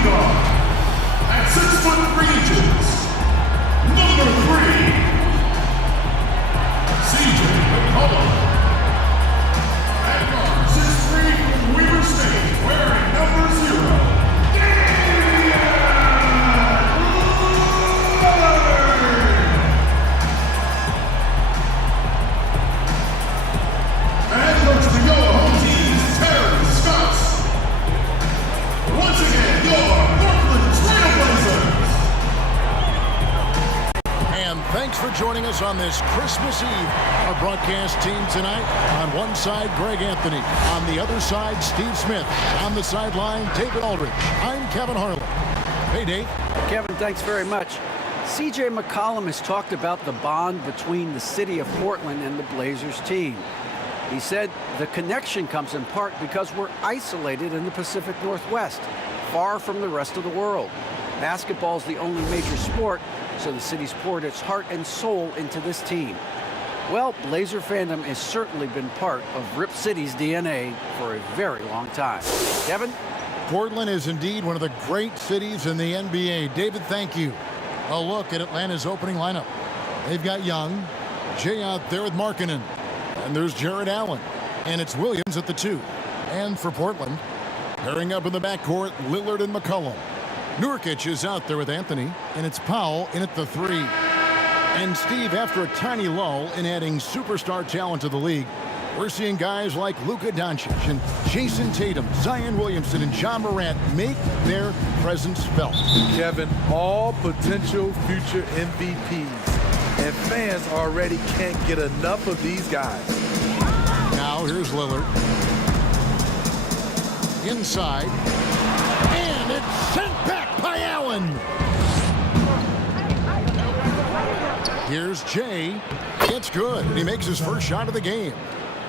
shooting guard. At 6'3" inches, number 3, CJ McCollum. At guard, 6'3" from Weber State, wearing number 0. Once again, your Portland Trailblazers. And thanks for joining us on this Christmas Eve. Our broadcast team tonight, on one side, Greg Anthony. On the other side, Steve Smith. On the sideline, David Aldridge. I'm Kevin Harlan. Hey, Dave. Kevin, thanks very much. CJ McCollum has talked about the bond between the city of Portland and the Blazers team. He said the connection comes in part because we're isolated in the Pacific Northwest, far from the rest of the world. Basketball's the only major sport, so the city's poured its heart and soul into this team. Well, Blazer fandom has certainly been part of Rip City's DNA for a very long time. Kevin? Portland is indeed one of the great cities in the NBA. David, thank you. A look at Atlanta's opening lineup. They've got Young, Jay out there with Markkanen. And there's Jared Allen. And it's Williams at the 2. And for Portland, pairing up in the backcourt, Lillard and McCollum. Nurkic is out there with Anthony. And it's Powell in at the 3. And Steve, after a tiny lull in adding superstar talent to the league, we're seeing guys like Luka Doncic and Jason Tatum, Zion Williamson, and John Morant make their presence felt. Kevin, all potential future MVPs. And fans already can't get enough of these guys. Now here's Lillard. Inside. And it's sent back by Allen. Here's Jay. It's good. He makes his first shot of the game.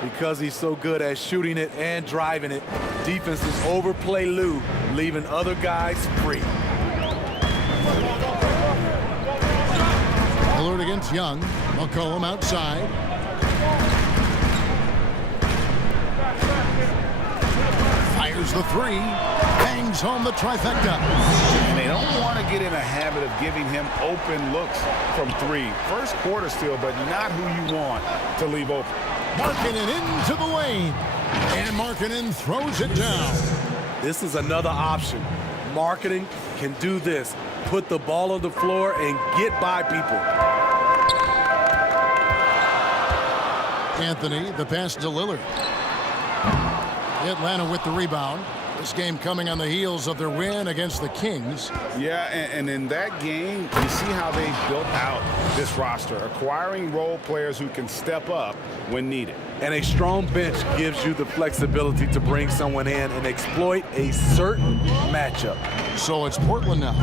Because he's so good at shooting it and driving it, defenses overplay Lou, leaving other guys free. Lillard against Young. McCollum outside. Fires the 3. Bangs home the trifecta. And they don't want to get in a habit of giving him open looks from 3. First quarter still, but not who you want to leave open. Markkanen into the lane. And Markkanen throws it down. This is another option. Markkanen can do this. Put the ball on the floor and get by people. Anthony, the pass to Lillard. Atlanta with the rebound. This game coming on the heels of their win against the Kings. Yeah, and in that game, you see how they built out this roster, acquiring role players who can step up when needed. And a strong bench gives you the flexibility to bring someone in and exploit a certain matchup. So it's Portland now,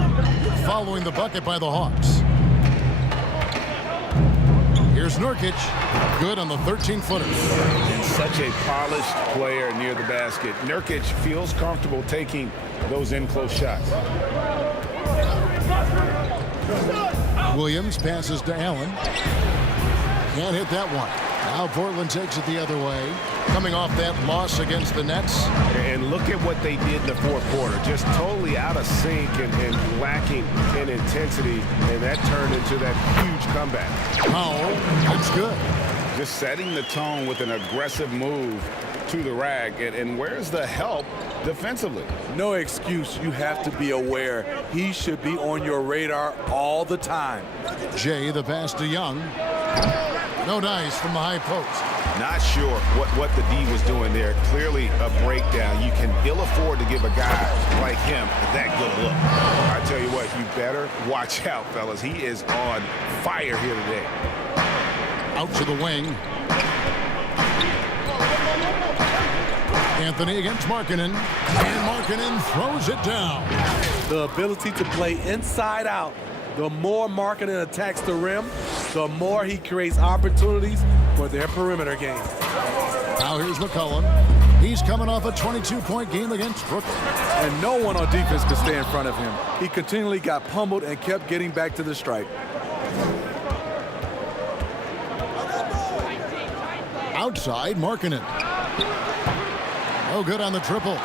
following the bucket by the Hawks. Here's Nurkic, good on the 13-footer. And such a polished player near the basket. Nurkic feels comfortable taking those in-close shots. Williams passes to Allen. Can't hit that one. Now Portland takes it the other way. Coming off that loss against the Nets. And look at what they did in the fourth quarter. Just totally out of sync and lacking in intensity. And that turned into that huge comeback. Powell, that's good. Just setting the tone with an aggressive move to the rack. And where's the help defensively? No excuse. You have to be aware. He should be on your radar all the time. Jay, the pass to Young. No dice from the high post. Not sure what the D was doing there. Clearly a breakdown. You can ill afford to give a guy like him that good a look. I tell you what, you better watch out, fellas. He is on fire here today. Out to the wing. Anthony against Markkanen. And Markkanen throws it down. The ability to play inside out. The more Markkanen attacks the rim, the more he creates opportunities for their perimeter game. Now here's McCollum. He's coming off a 22-point game against Brooklyn. And no one on defense could stay in front of him. He continually got pummeled and kept getting back to the stripe. Outside, Markkanen. No good on the triple.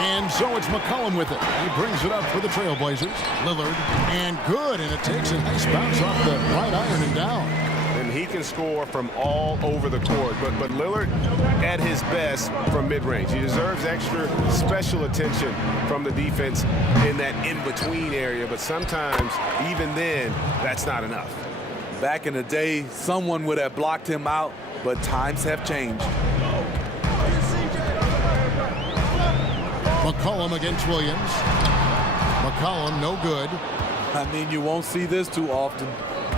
And so it's McCollum with it. He brings it up for the Trailblazers. Lillard, and good, and it takes a nice bounce off the right iron and down. And he can score from all over the court. But Lillard at his best from mid-range. He deserves extra special attention from the defense in that in-between area. But sometimes, even then, that's not enough. Back in the day, someone would have blocked him out, but times have changed. McCollum against Williams. McCollum, no good. I mean, you won't see this too often.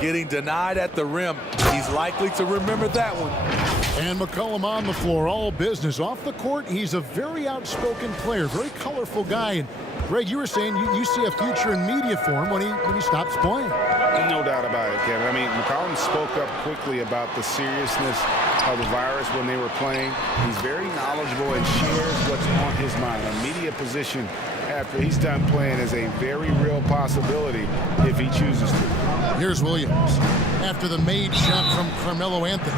Getting denied at the rim. He's likely to remember that one. And McCollum on the floor, all business. Off the court, he's a very outspoken player, very colorful guy. And Greg, you were saying you see a future in media for him when he stops playing. No doubt about it, Kevin. I mean, McCollum spoke up quickly about the seriousness of the virus when they were playing. He's very knowledgeable and shares what's on his mind. A media position after he's done playing is a very real possibility if he chooses to. Here's Williams after the made shot from Carmelo Anthony.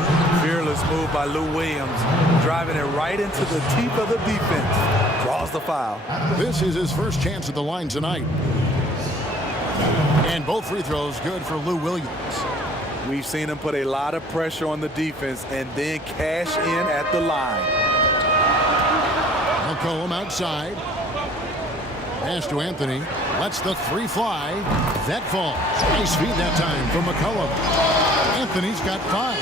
Fearless move by Lou Williams, driving it right into the teeth of the defense. Draws the foul. This is his first chance at the line tonight. And both free throws good for Lou Williams. We've seen him put a lot of pressure on the defense and then cash in at the line. McCollum outside. Pass to Anthony. Lets the three fly. That falls. Nice feed that time from McCollum. Anthony's got 5.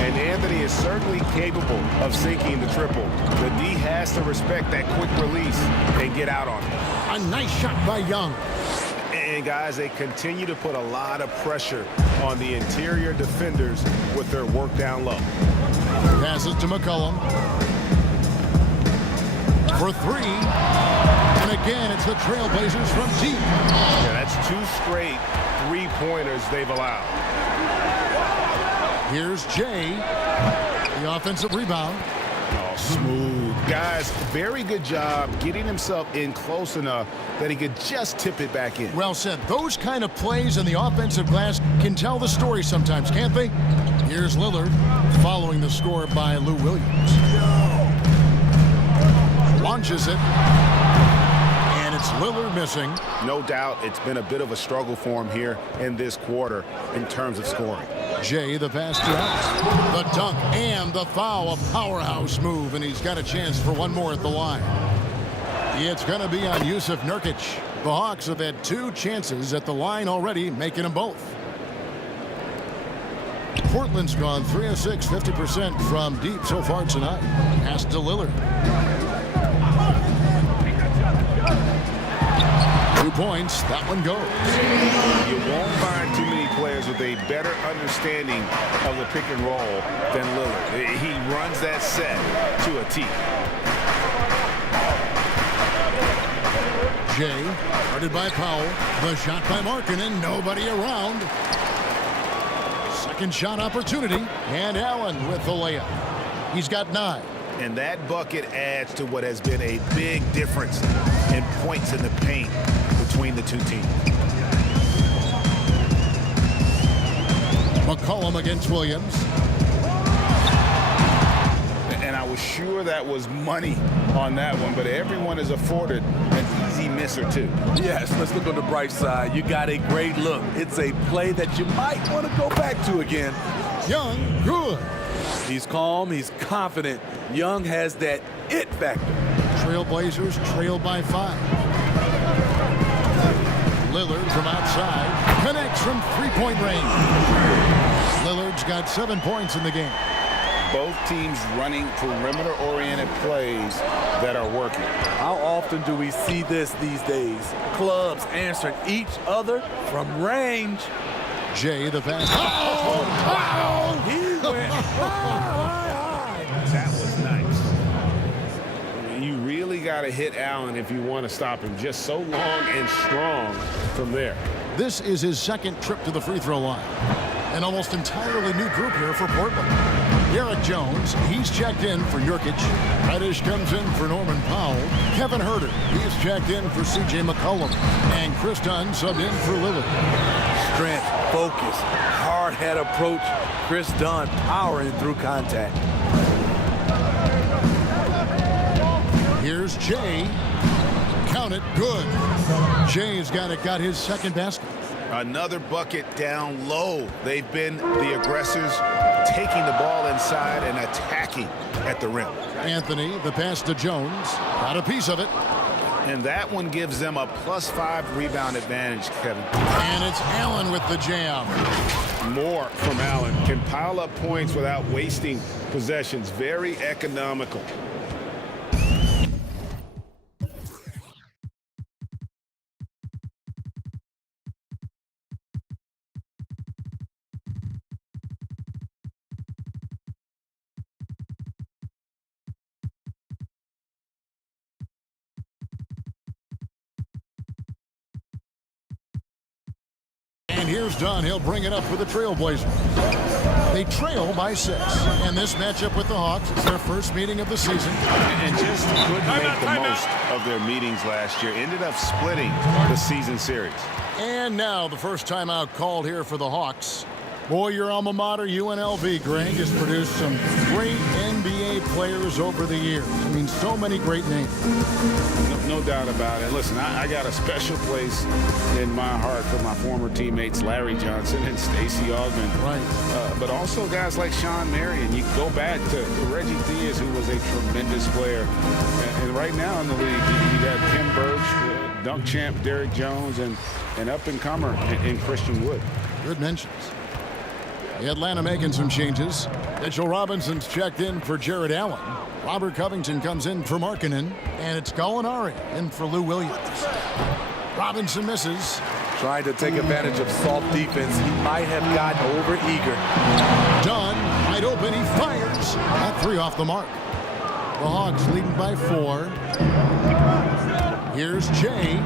And Anthony is certainly capable of sinking the triple. The D has to respect that quick release and get out on it. A nice shot by Young. And guys, they continue to put a lot of pressure on the interior defenders with their work down low. Passes to McCollum. For 3. And again, it's the Trailblazers from deep. Yeah, that's 2 straight three-pointers they've allowed. Here's Jay. The offensive rebound. Oh, smooth. Guys, very good job getting himself in close enough that he could just tip it back in. Well said. Those kind of plays in the offensive glass can tell the story sometimes, can't they? Here's Lillard following the score by Lou Williams. Launches it. And it's Lillard missing. No doubt it's been a bit of a struggle for him here in this quarter in terms of scoring. Jay, the pass to Alex. The dunk and the foul. A powerhouse move, and he's got a chance for one more at the line. It's going to be on Yusuf Nurkic. The Hawks have had 2 chances at the line already, making them both. Portland's gone 3 of 6, 50% from deep so far tonight. Pass to Lillard. 2 points. That one goes. You won't find too many players with a better understanding of the pick and roll than Lillard. He runs that set to a T. Jay, guarded by Powell. The shot by Markkanen. Nobody around. Second shot opportunity. And Allen with the layup. He's got 9. And that bucket adds to what has been a big difference in points in the paint between the two teams. McCollum against Williams. And I was sure that was money on that one, but everyone is afforded an easy miss or 2. Yes, let's look on the bright side. You got a great look. It's a play that you might want to go back to again. Young, good. He's calm, he's confident. Young has that it factor. Trailblazers trail by 5. Lillard from outside. Connects from 3-point range. Lillard's got 7 points in the game. Both teams running perimeter-oriented plays that are working. How often do we see this these days? Clubs answering each other from range. Jay, the pass. He went That was nice. You really got to hit Allen if you want to stop him. Just so long and strong from there. This is his 2nd trip to the free throw line. An almost entirely new group here for Portland. Derek Jones, he's checked in for Nurkic. Reddish comes in for Norman Powell. Kevin Huerter, he's checked in for C.J. McCollum. And Chris Dunn subbed in for Lillard. strength, focus, hard head approach. Chris Dunn powering through contact. Here's Jay. Count it. Good. Jay's got his second basket. Another bucket down low. They've been the aggressors, taking the ball inside and attacking at the rim. Anthony, the pass to Jones. Got a piece of it. And that one gives them a +5 rebound advantage, Kevin. And it's Allen with the jam. More from Allen. Can pile up points without wasting possessions. Very economical. And here's Dunn. He'll bring it up for the Trailblazers. They trail by 6. And this matchup with the Hawks, it's their first meeting of the season. And just couldn't make the most of their meetings last year. Ended up splitting the season series. And now the first timeout called here for the Hawks. Boy, your alma mater, UNLV, Greg, has produced some great NBA players over the years. I mean, so many great names. No doubt about it. Listen, I got a special place in my heart for my former teammates Larry Johnson and Stacey Augmon. Right. But also guys like Sean Marion. You go back to Reggie Diaz, who was a tremendous player. And right now in the league, you got Kim Birch, dunk champ Derrick Jones, and up-and-comer in Christian Wood. Good mentions. The Atlanta making some changes. Mitchell Robinson's checked in for Jared Allen. Robert Covington comes in for Markkanen. And it's Gallinari in for Lou Williams. Robinson misses. Trying to take advantage of soft defense. He might have gotten over-eager. Dunn, wide open, he fires. That 3 off the mark. The Hawks leading by 4. Here's Jay,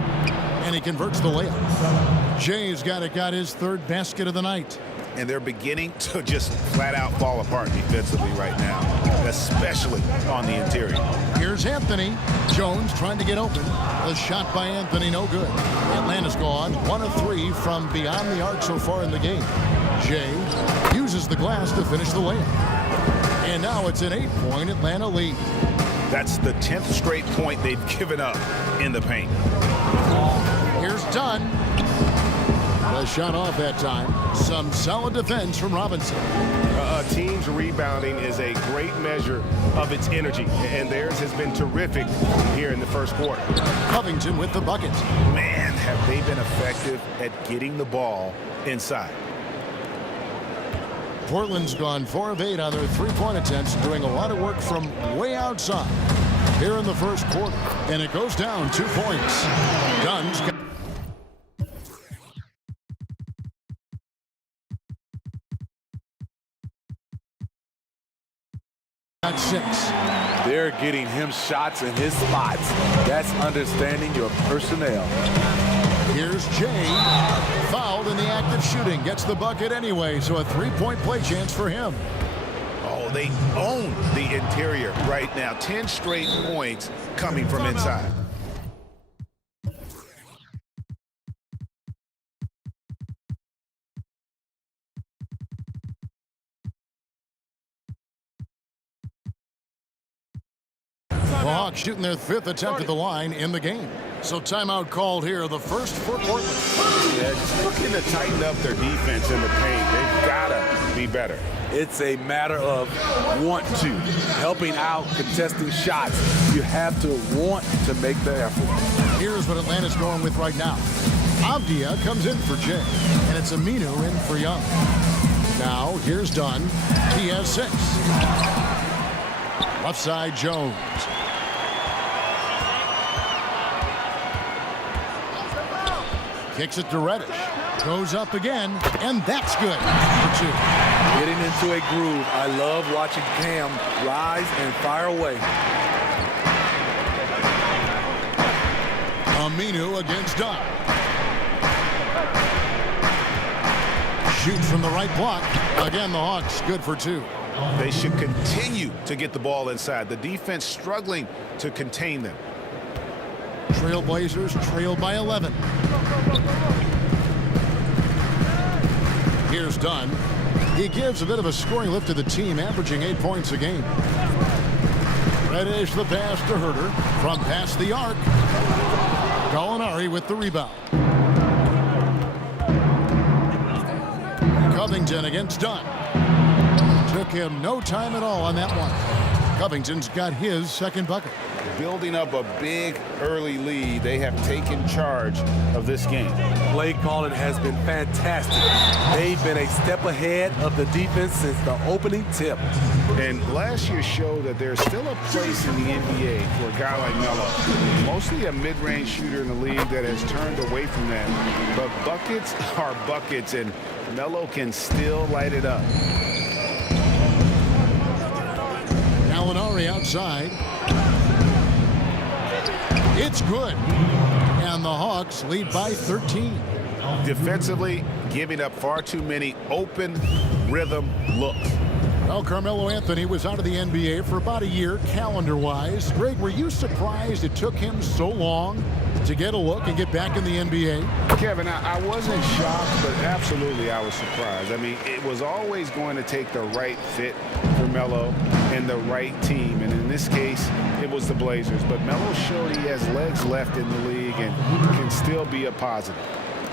and he converts the layup. Jay's got his third basket of the night. And they're beginning to just flat-out fall apart defensively right now, especially on the interior. Here's Anthony. Jones trying to get open. The shot by Anthony, no good. Atlanta's gone 1 of 3 from beyond the arc so far in the game. Jay uses the glass to finish the layup. And now it's an 8-point Atlanta lead. That's the 10th straight point they've given up in the paint. Here's Dunn. The shot off that time. Some solid defense from Robinson. A team's rebounding is a great measure of its energy, and theirs has been terrific here in the first quarter. Covington with the bucket. Man, have they been effective at getting the ball inside. Portland's gone 4 of 8 on their 3-point attempts, doing a lot of work from way outside here in the first quarter. And it goes down 2 points. Dunn's got at 6. They're getting him shots in his spots. That's understanding your personnel. Here's Jay. Fouled in the act of shooting. Gets the bucket anyway, so a 3-point play chance for him. Oh, they own the interior right now. 10 straight points coming from inside. The Hawks shooting their 5th attempt at the line in the game. So timeout called here, the first for Portland. Yeah, just looking to tighten up their defense in the paint. They've got to be better. It's a matter of want to. Helping out, contesting shots. You have to want to make the effort. Here's what Atlanta's going with right now. Avdia comes in for Jay, and it's Aminu in for Young. Now, here's Dunn. He has 6. Left side, Jones. Kicks it to Reddish. Goes up again, and that's good for 2. Getting into a groove. I love watching Cam rise and fire away. Aminu against Dunn. Shoots from the right block. Again, the Hawks good for 2. They should continue to get the ball inside. The defense struggling to contain them. Trailblazers trail by 11. Here's Dunn. He gives a bit of a scoring lift to the team, averaging 8 points a game. Reddish the pass to Herter from past the arc. Gallinari with the rebound. Covington against Dunn. Took him no time at all on that one. Covington's got his second bucket. Building up a big early lead, they have taken charge of this game. Play calling has been fantastic. They've been a step ahead of the defense since the opening tip. And last year showed that there's still a place in the NBA for a guy like Melo. Mostly a mid-range shooter in the league that has turned away from that. But buckets are buckets, and Melo can still light it up. Gallinari outside. It's good. And the Hawks lead by 13. Defensively, giving up far too many open rhythm looks. Well, Carmelo Anthony was out of the NBA for about a year, calendar-wise. Greg, were you surprised it took him so long to get a look and get back in the NBA? Kevin, I wasn't shocked, but absolutely I was surprised. I mean, it was always going to take the right fit for Melo and the right team. And in this case, it was the Blazers. But Melo showed he has legs left in the league and can still be a positive.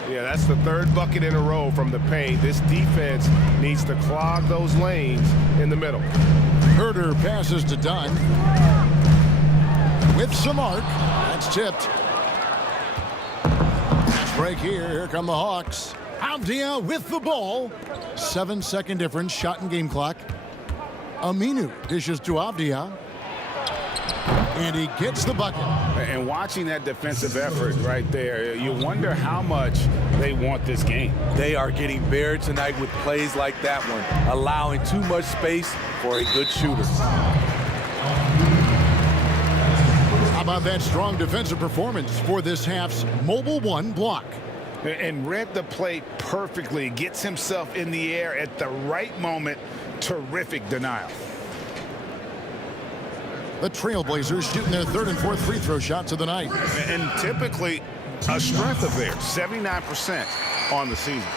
Yeah, that's the third bucket in a row from the paint. This defense needs to clog those lanes in the middle. Herter passes to Dunn. With some arc. That's tipped. Fast break here. Here come the Hawks. Avdia with the ball. 7-second difference. Shot and game clock. Aminu dishes to Avdia. And he gets the bucket. And watching that defensive effort right there, you wonder how much they want this game. They are getting buried tonight with plays like that one, allowing too much space for a good shooter. How about that strong defensive performance for this half's mobile one block? And read the play perfectly, gets himself in the air at the right moment. Terrific denial. The Trailblazers shooting their third and fourth free throw shots of the night. And typically a strength of theirs, 79% on the season.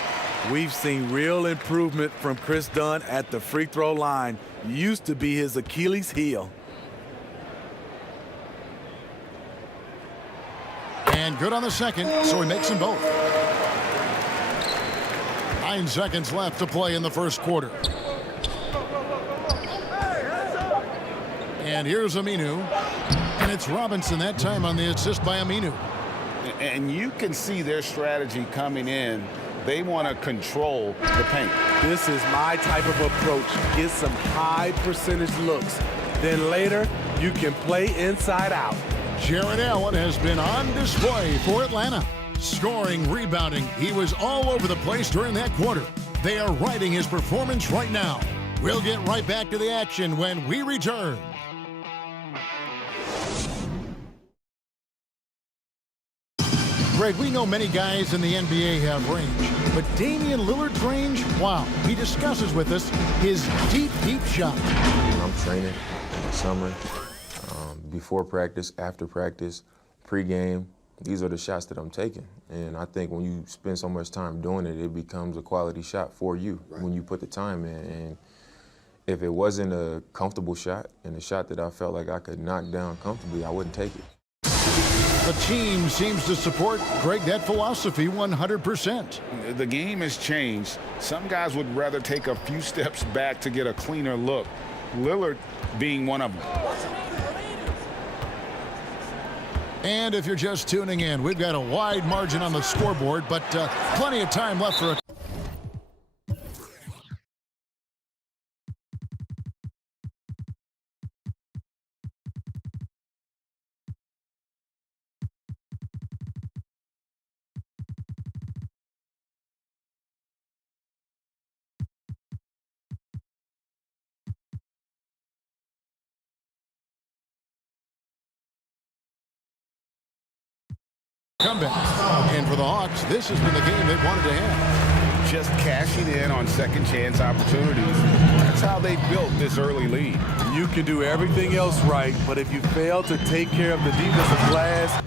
We've seen real improvement from Chris Dunn at the free throw line. Used to be his Achilles heel. And good on the second, so he makes them both. 9 seconds left to play in the first quarter. And here's Aminu. And it's Robinson that time on the assist by Aminu. And you can see their strategy coming in. They want to control the paint. This is my type of approach. Get some high percentage looks. Then later, you can play inside out. Jared Allen has been on display for Atlanta. Scoring, rebounding. He was all over the place during that quarter. They are riding his performance right now. We'll get right back to the action when we return. Greg, we know many guys in the NBA have range, but Damian Lillard's range, wow. He discusses with us his deep, deep shot. I'm training in the summer, before practice, after practice, pregame. These are the shots that I'm taking. And I think when you spend so much time doing it, it becomes a quality shot for you when you put the time in. And if it wasn't a comfortable shot and a shot that I felt like I could knock down comfortably, I wouldn't take it. The team seems to support, Greg, that philosophy 100%. The game has changed. Some guys would rather take a few steps back to get a cleaner look. Lillard being one of them. And if you're just tuning in, we've got a wide margin on the scoreboard, but plenty of time left for a comeback. And for the Hawks, this has been the game they wanted to have. Just cashing in on second chance opportunities. That's how they built this early lead. You can do everything else right, but if you fail to take care of the defensive glass,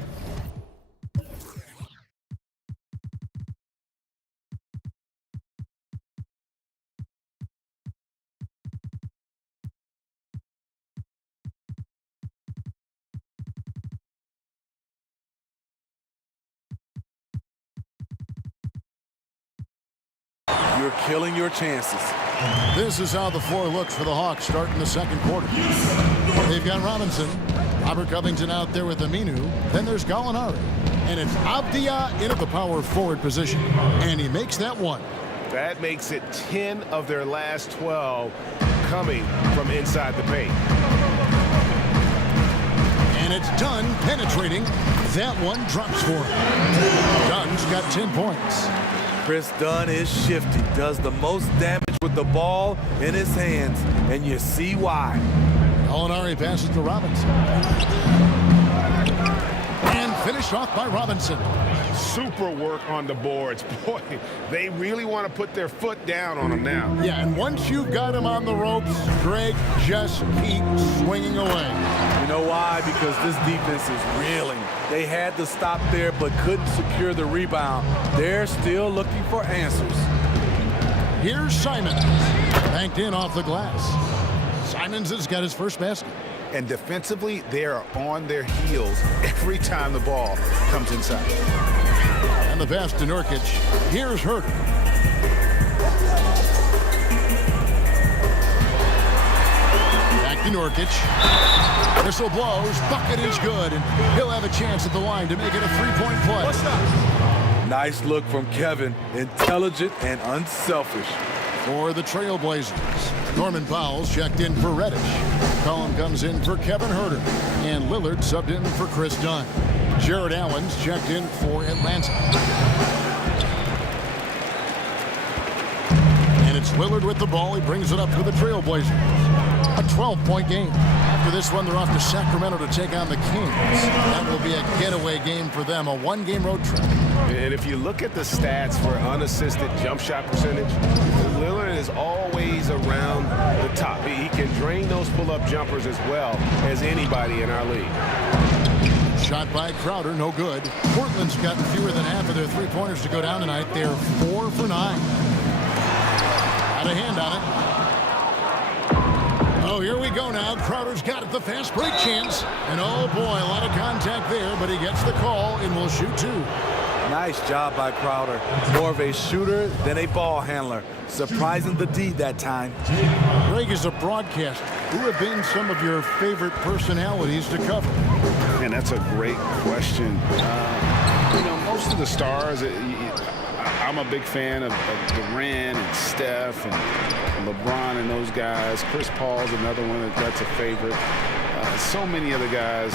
you're killing your chances. This is how the floor looks for the Hawks starting the second quarter. They've got Robinson, Robert Covington out there with Aminu. Then there's Gallinari. And it's Abdia into the power forward position. And he makes that one. That makes it 10 of their last 12 coming from inside the paint. And it's Dunn penetrating. That one drops for him. Dunn's got 10 points. Chris Dunn is shifty, does the most damage with the ball in his hands, and you see why. Gallinari passes to Robinson. And finished off by Robinson. Super work on the boards. Boy, they really want to put their foot down on him now. Yeah, and once you've got him on the ropes, Greg, just keep swinging away. You know why? Because this defense is reeling. They had to stop there but couldn't secure the rebound. They're still looking for answers. Here's Simons. Banked in off the glass. Simons has got his first basket. And defensively, they are on their heels every time the ball comes inside. And the pass to Nurkic. Here's Herter. Back to Nurkic. Whistle blows. Bucket is good. And he'll have a chance at the line to make it a three-point play. Nice look from Kevin. Intelligent and unselfish. For the Trailblazers, Norman Powell's checked in for Reddish. Collin comes in for Kevin Herter. And Lillard subbed in for Chris Dunn. Jared Allen's checked in for Atlanta. And it's Lillard with the ball. He brings it up for the Trailblazers. A 12-point game. After this one, they're off to Sacramento to take on the Kings. That will be a getaway game for them, a one-game road trip. And if you look at the stats for unassisted jump shot percentage, Lillard is always around the top. He can drain those pull-up jumpers as well as anybody in our league. Shot by Crowder, no good. Portland's gotten fewer than half of their three-pointers to go down tonight. They're 4 for 9. Got a hand on it. Oh, here we go now. Crowder's got it, the fast break chance. And oh boy, a lot of contact there, but he gets the call and will shoot 2. Nice job by Crowder. More of a shooter than a ball handler. Surprising the D that time. Greg is a broadcaster. Who have been some of your favorite personalities to cover? And that's a great question. Most of the stars, I'm a big fan of Durant and Steph and LeBron and those guys. Chris Paul's another one that's a favorite. So many other guys,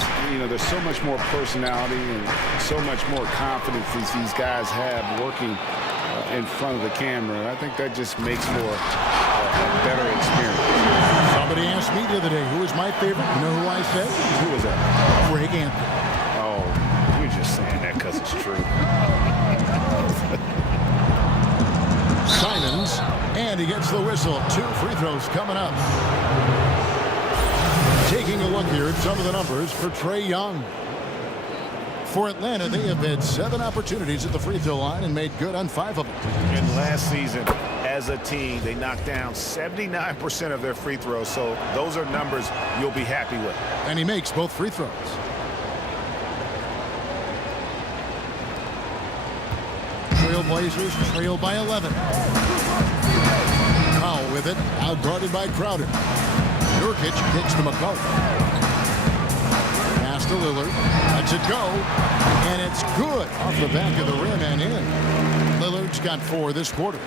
there's so much more personality and so much more confidence these guys have working in front of the camera. I think that just makes for a better experience. Somebody asked me the other day, who is my favorite? You know who I said? Who was that? Greg Anthony. Oh, you're just saying that because it's true. Simons, and he gets the whistle. 2 free throws coming up. Taking a look here at some of the numbers for Trae Young. For Atlanta, they have had 7 opportunities at the free throw line and made good on 5 of them. And last season, as a team, they knocked down 79% of their free throws, so those are numbers you'll be happy with. And he makes both free throws. Trailblazers trail by 11. Powell with it, outguarded by Crowder. Nurkic kicks to McCullough. Pass to Lillard. Lets it go. And it's good off the back of the rim and in. Lillard's got 4 this quarter.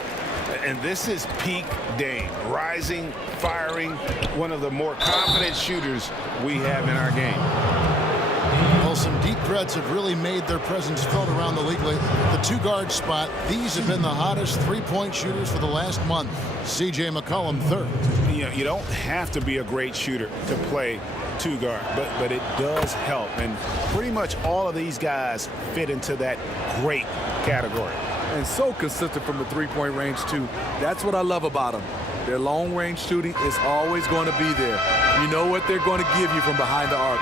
And this is peak Dame. Rising, firing, one of the more confident shooters we have in our game. Well, some deep threats have really made their presence felt around the league lately. The 2-guard spot, these have been the hottest 3-point shooters for the last month. C.J. McCollum, 3rd. You don't have to be a great shooter to play 2-guard, but it does help. And pretty much all of these guys fit into that great category. And so consistent from the three-point range, too. That's what I love about them. Their long-range shooting is always going to be there. You know what they're going to give you from behind the arc.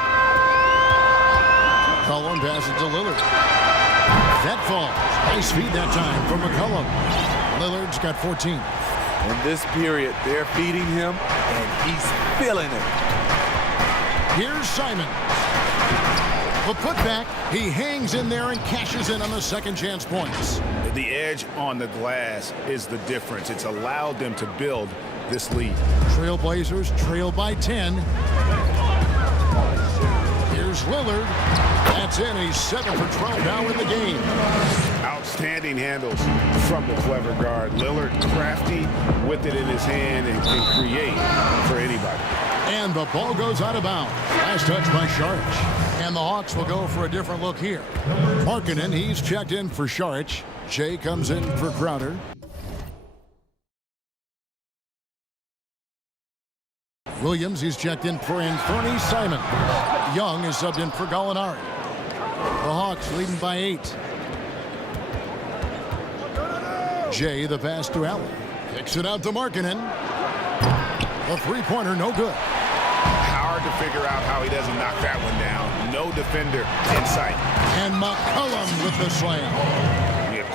McCollum passes to Lillard. That falls. Nice feed that time from McCollum. Lillard's got 14. In this period, they're feeding him, and he's feeling it. Here's Simon. The putback, he hangs in there and cashes in on the second chance points. The edge on the glass is the difference. It's allowed them to build this lead. Trailblazers trail by 10. Here's Lillard. That's in. He's 7 for 12 now in the game. Outstanding handles from the clever guard. Lillard crafty with it in his hand and can create for anybody. And the ball goes out of bounds. Last touch by Saric. And the Hawks will go for a different look here. Markkanen, he's checked in for Saric. Jay comes in for Crowder. Williams, he's checked in for Anthony Simon. Young is subbed in for Gallinari. The Hawks leading by 8. Jay, the pass to Allen. Kicks it out to Markkanen. The three-pointer, no good. Hard to figure out how he doesn't knock that one down. No defender in sight. And McCollum with the slam.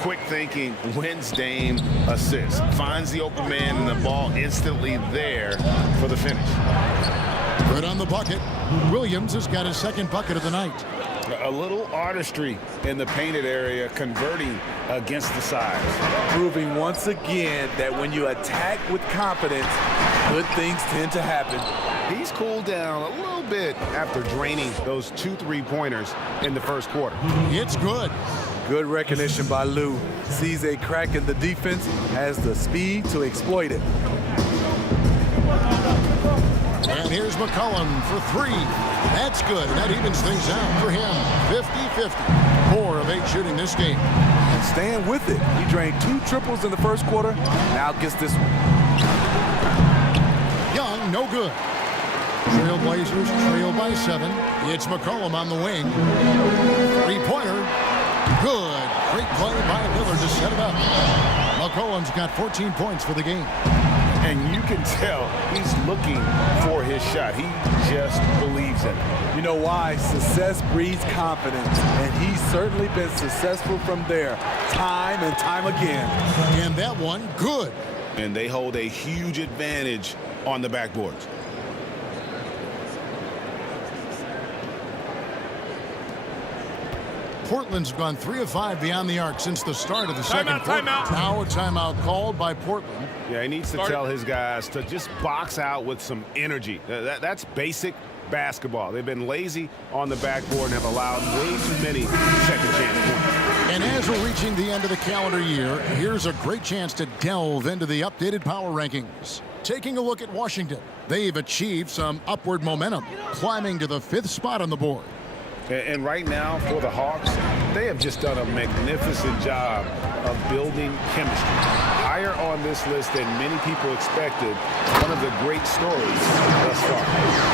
Quick thinking, wins Dame assist. Finds the open man and the ball instantly there for the finish. Good on the bucket. Williams has got his second bucket of the night. A little artistry in the painted area, converting against the size. Proving once again that when you attack with confidence, good things tend to happen. He's cooled down a little bit after draining those 2 3-pointers in the first quarter. It's good. Good recognition by Lou. Sees a crack in the defense, has the speed to exploit it. And here's McCollum for 3. That's good. And that evens things out for him. 50-50. 4 of 8 shooting this game. And staying with it. He drained 2 triples in the first quarter. Now gets this one. Young, no good. Trailblazers trail by 7. It's McCollum on the wing. 3-pointer. Good. Great play by Lillard to set it up. McCollum's got 14 points for the game. And you can tell he's looking for his shot. He just believes in it. You know why? Success breeds confidence. And he's certainly been successful from there, time and time again. And that one, good. And they hold a huge advantage on the backboards. Portland's gone 3 of 5 beyond the arc since the start of the second quarter. Timeout. Now a timeout called by Portland. Yeah, he needs to tell his guys to just box out with some energy. That's basic basketball. They've been lazy on the backboard and have allowed way too many second chance points. And as we're reaching the end of the calendar year, here's a great chance to delve into the updated power rankings. Taking a look at Washington, they've achieved some upward momentum, climbing to the 5th spot on the board. And right now, for the Hawks, they have just done a magnificent job of building chemistry. Higher on this list than many people expected. One of the great stories thus far.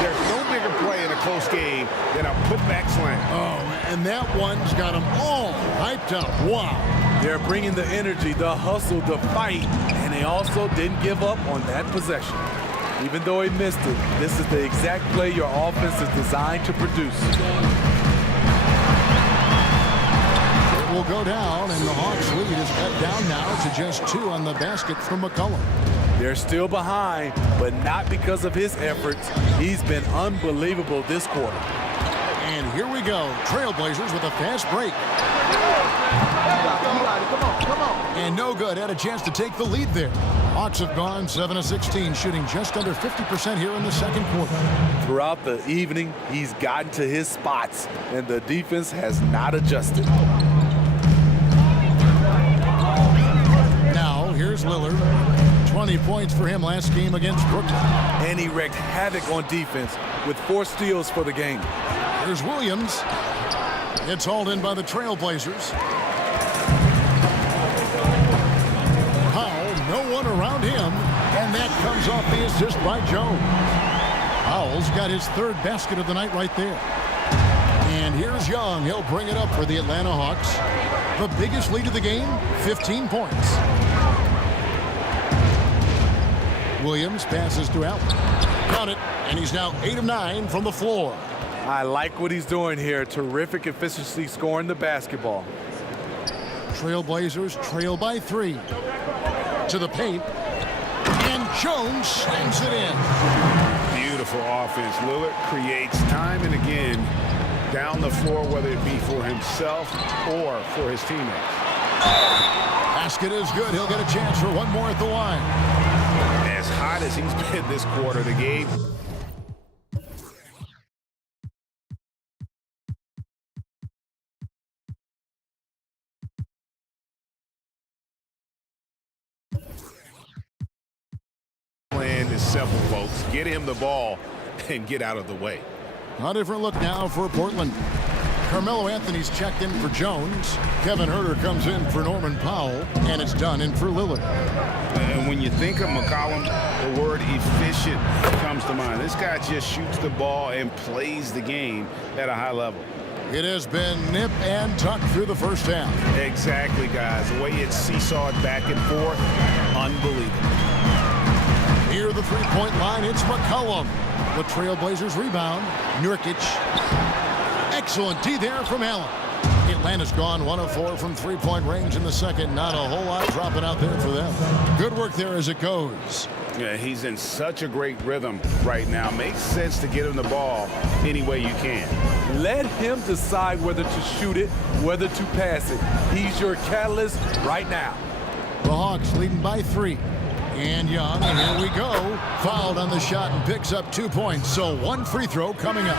There's no bigger play in a close game than a putback slam. Oh, and that one's got them all hyped up. Wow. They're bringing the energy, the hustle, the fight, and they also didn't give up on that possession. Even though he missed it, this is the exact play your offense is designed to produce. It will go down, and the Hawks lead is cut down now to just 2 on the basket from McCollum. They're still behind, but not because of his efforts. He's been unbelievable this quarter. And here we go. Trailblazers with a fast break. Come on. And no good. Had a chance to take the lead there. Hawks have gone 7 of 16, shooting just under 50% here in the second quarter. Throughout the evening, he's gotten to his spots, and the defense has not adjusted. Now, here's Lillard. 20 points for him last game against Brooklyn. And he wreaked havoc on defense with 4 steals for the game. Here's Williams. It's hauled in by the Trailblazers. Powell, no one around him, and that comes off the assist by Jones. Powell's got his 3rd basket of the night right there. And here's Young. He'll bring it up for the Atlanta Hawks. The biggest lead of the game, 15 points. Williams passes to Allen. Got it, and he's now 8 of 9 from the floor. I like what he's doing here. Terrific efficiency scoring the basketball. Trailblazers trail by 3. To the paint. And Jones slams it in. Beautiful offense. Lillard creates time and again down the floor, whether it be for himself or for his teammates. Basket is good. He'll get a chance for one more at the line. As hot as he's been this quarter, the game. Plan is simple, folks. Get him the ball and get out of the way. A different look now for Portland. Carmelo Anthony's checked in for Jones. Kevin Huerter comes in for Norman Powell, and it's done in for Lillard. And when you think of McCollum, the word efficient comes to mind. This guy just shoots the ball and plays the game at a high level. It has been nip and tuck through the first half. Exactly, guys. The way it's seesawed back and forth, unbelievable. Near the three-point line, it's McCollum. The Trailblazers rebound. Nurkic. Excellent D there from Allen. Atlanta's gone 1 of 4 from three-point range in the second. Not a whole lot dropping out there for them. Good work there as it goes. Yeah, he's in such a great rhythm right now. Makes sense to get him the ball any way you can. Let him decide whether to shoot it, whether to pass it. He's your catalyst right now. The Hawks leading by 3. And Young, and here we go. Fouled on the shot and picks up 2 points. So one free throw coming up.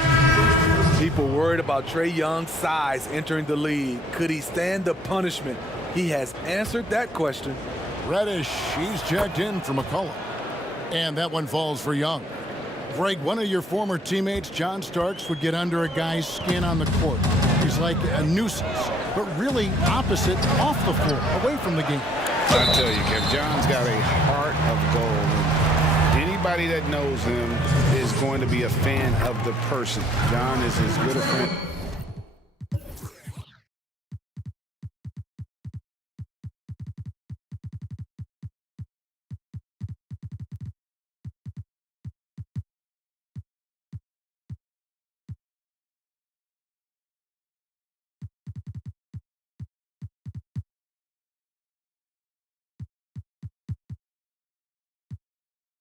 People worried about Trae Young's size entering the league. Could he stand the punishment? He has answered that question. Reddish, he's checked in for McCollum. And that one falls for Young. Greg, one of your former teammates, John Starks, would get under a guy's skin on the court. He's like a nuisance, but really opposite off the floor, away from the game. I tell you, Kev, John's got a heart of gold. Anybody that knows him is going to be a fan of the person. John is as good a friend.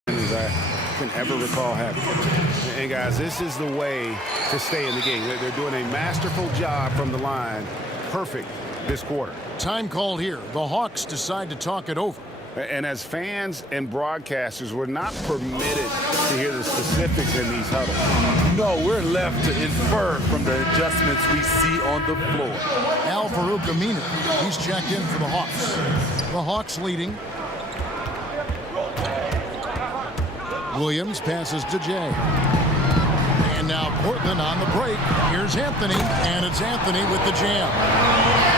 As I can ever recall having. And guys, this is the way to stay in the game. They're doing a masterful job from the line. Perfect this quarter. Time called here. The Hawks decide to talk it over. And as fans and broadcasters, we're not permitted to hear the specifics in these huddles. No, we're left to infer from the adjustments we see on the floor. Al-Farouq Aminu, he's checked in for the Hawks. The Hawks leading. Williams passes to Jay. And now Portland on the break. Here's Anthony, and it's Anthony with the jam.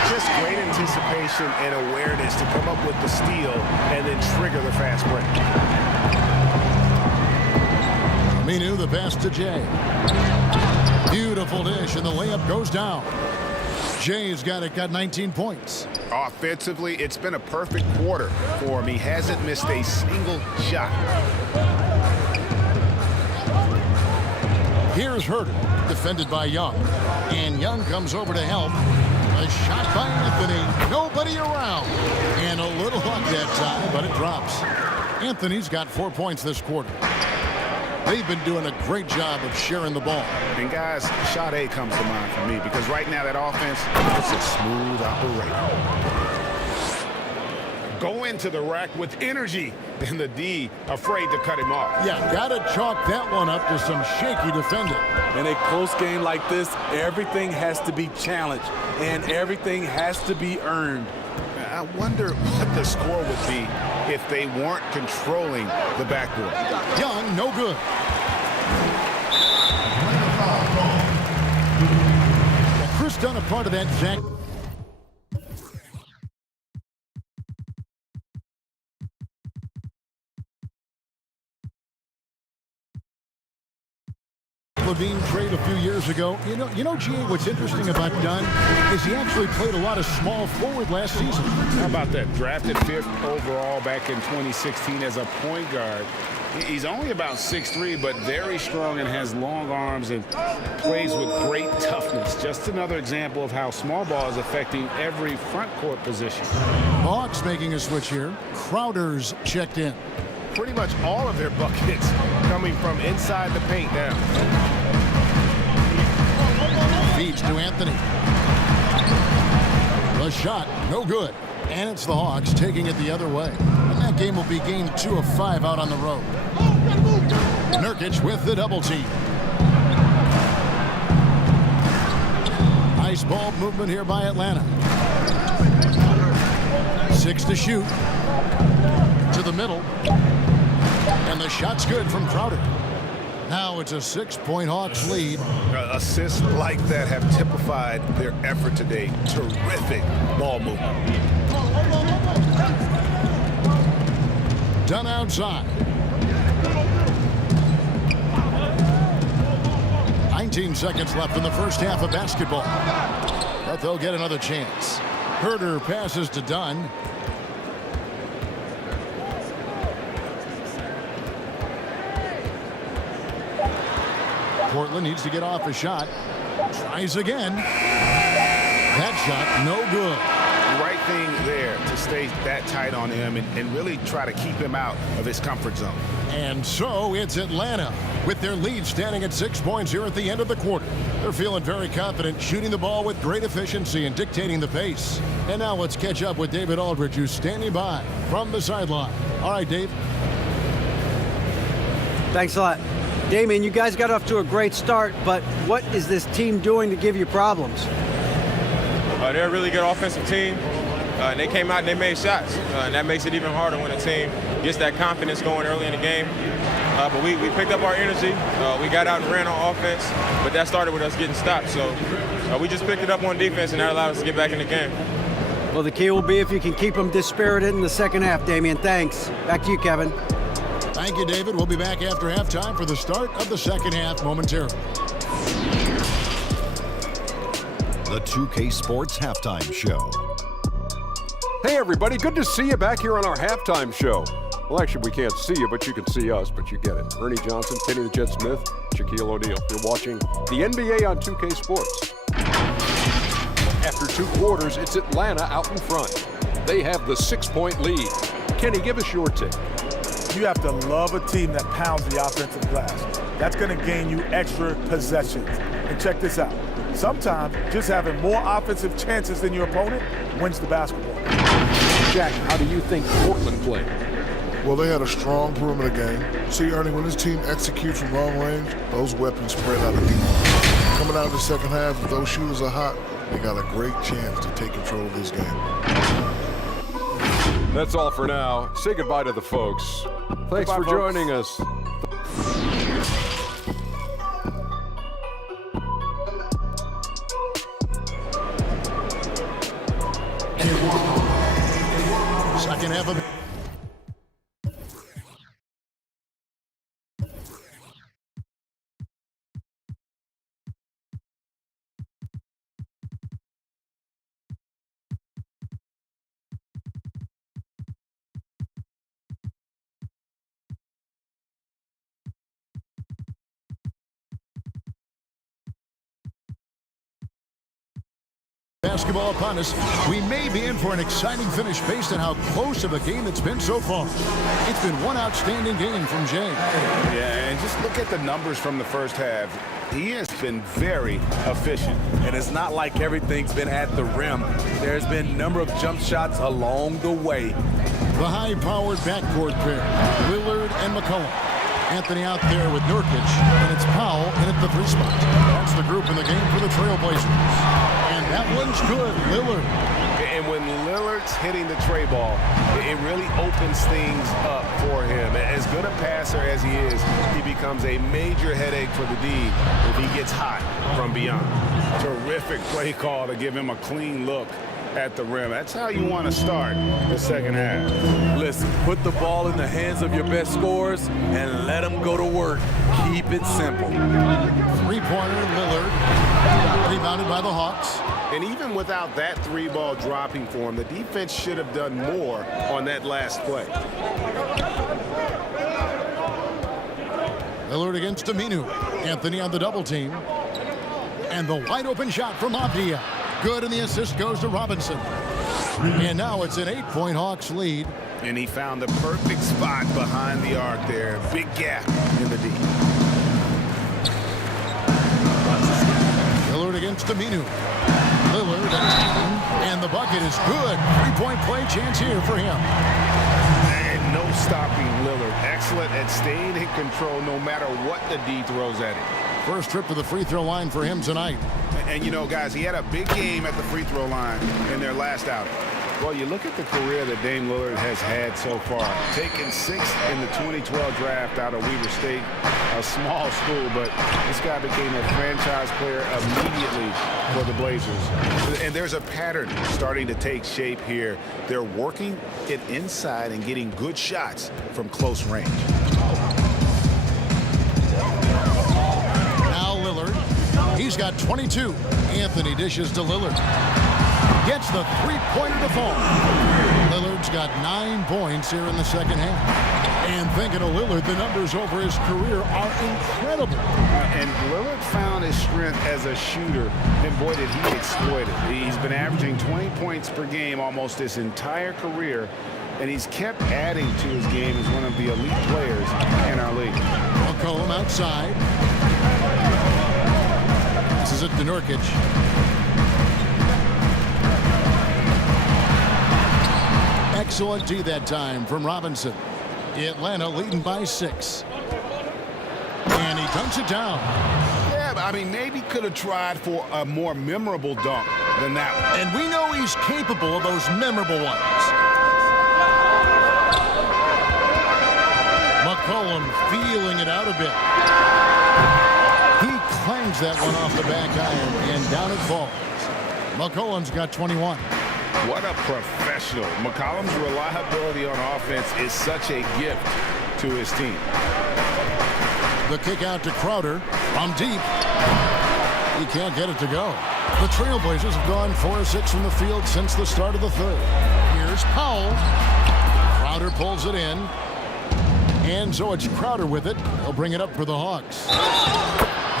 Just great anticipation and awareness to come up with the steal and then trigger the fast break. Aminu, the pass to Jay. Beautiful dish, and the layup goes down. Jay's got 19 points. Offensively, it's been a perfect quarter for him. He hasn't missed a single shot. Here's Huerter, defended by Young. And Young comes over to help. A shot by Anthony. Nobody around. And a little luck that time, but it drops. Anthony's got 4 points this quarter. They've been doing a great job of sharing the ball. And guys, shot A comes to mind for me because right now that offense, it's a smooth operation. Go into the rack with energy, and the D afraid to cut him off. Yeah, gotta chalk that one up to some shaky defending. In a close game like this, everything has to be challenged, and everything has to be earned. I wonder what the score would be if they weren't controlling the backboard. Young, no good. Well, Chris done a part of that, Zach. Levine trade a few years ago. You know, G.A., what's interesting about Dunn is he actually played a lot of small forward last season. How about that? Drafted 5th overall back in 2016 as a point guard. He's only about 6'3", but very strong and has long arms and plays with great toughness. Just another example of how small ball is affecting every front court position. Hawks making a switch here. Crowder's checked in. Pretty much all of their buckets coming from inside the paint now. Feeds to Anthony. The shot, no good. And it's the Hawks taking it the other way. And that game will be game 2 of 5 out on the road. Nurkic with the double team. Nice ball movement here by Atlanta. 6 to shoot. To the middle. And the shot's good from Crowder. Now it's a 6-point Hawks lead. Assists like that have typified their effort today. Terrific ball movement. Done outside. 19 seconds left in the first half of basketball. But they'll get another chance. Herter passes to Dunn. Portland needs to get off a shot. Tries again. That shot, no good. Right thing there to stay that tight on him and really try to keep him out of his comfort zone. And so it's Atlanta with their lead standing at 6 points here at the end of the quarter. They're feeling very confident, shooting the ball with great efficiency and dictating the pace. And now let's catch up with David Aldridge, who's standing by from the sideline. All right, Dave. Thanks a lot. Damian, you guys got off to a great start, but what is this team doing to give you problems? They're a really good offensive team. And they came out and they made shots. And that makes it even harder when a team gets that confidence going early in the game. But we picked up our energy. We got out and ran on offense, but that started with us getting stopped. So we just picked it up on defense, and that allowed us to get back in the game. Well, the key will be if you can keep them dispirited in the second half, Damian. Thanks. Back to you, Kevin. Thank you, David. We'll be back after halftime for the start of the second half momentarily. The 2K Sports Halftime Show. Hey, everybody. Good to see you back here on our halftime show. Well, actually, we can't see you, but you can see us, but you get it. Ernie Johnson, Kenny the Jet Smith, Shaquille O'Neal. You're watching the NBA on 2K Sports. After 2 quarters, it's Atlanta out in front. They have the 6-point lead. Kenny, give us your take. You have to love a team that pounds the offensive glass. That's going to gain you extra possessions. And check this out. Sometimes just having more offensive chances than your opponent wins the basketball. Jack, how do you think Portland played? Well, they had a strong perimeter game. See, Ernie, when this team executes from long range, those weapons spread out of defense. Coming out of the second half, if those shooters are hot, they got a great chance to take control of this game. That's all for now. Say goodbye to the folks. Thanks for joining us. Second half of basketball upon us. We may be in for an exciting finish based on how close of a game it's been so far. It's been one outstanding game from Jay. Yeah, and just look at the numbers from the first half. He has been very efficient. And it's not like everything's been at the rim. There's been a number of jump shots along the way. The high-powered backcourt pair, Lillard and McCollum. Anthony out there with Nurkic, and it's Powell in at the 3 spot. That's the group in the game for the Trailblazers. And that one's good, Lillard. And when Lillard's hitting the tray ball, it really opens things up for him. As good a passer as he is, he becomes a major headache for the D if he gets hot from beyond. Terrific play call to give him a clean look at the rim. That's how you want to start the second half. Listen, put the ball in the hands of your best scorers and let them go to work. Keep it simple. 3-pointer, Lillard. Rebounded by the Hawks. And even without that 3-ball dropping for him, the defense should have done more on that last play. Lillard against Aminu. Anthony on the double team. And the wide open shot from Avdia. Good, and the assist goes to Robinson. And now it's an 8-point Hawks lead. And he found the perfect spot behind the arc there. Big gap in the D. Lillard Lillard against Aminu. Lillard attacking, and the bucket is good. Three-point play chance here for him. And no stopping Lillard. Excellent at staying in control no matter what the D throws at him. First trip to the free throw line for him tonight. And you know, guys, he had a big game at the free throw line in their last outing. Well, you look at the career that Dame Lillard has had so far. Taken 6th in the 2012 draft out of Weber State, a small school, but this guy became a franchise player immediately for the Blazers. And there's a pattern starting to take shape here. They're working it inside and getting good shots from close range. Now Lillard. He's got 22. Anthony dishes to Lillard. Gets the three-pointer to fall. Lillard's got 9 points here in the second half. And thinking of Lillard, the numbers over his career are incredible. And Lillard found his strength as a shooter, and boy, did he exploit it. He's been averaging 20 points per game almost his entire career, and he's kept adding to his game as one of the elite players in our league. McCollum outside. This is it to Nurkic. Excellent D that time from Robinson. Atlanta leading by 6. And he dunks it down. Yeah, but I mean, maybe could have tried for a more memorable dunk than that one. And we know he's capable of those memorable ones. McCollum feeling it out a bit. He clangs that one off the back iron, and down it falls. McCollum's got 21. What a professional. McCollum's reliability on offense is such a gift to his team. The kick out to Crowder from deep. He can't get it to go. The Trailblazers have gone 4 of 6 from the field since the start of the third. Here's Powell. Crowder pulls it in. And so it's Crowder with it. He'll bring it up for the Hawks.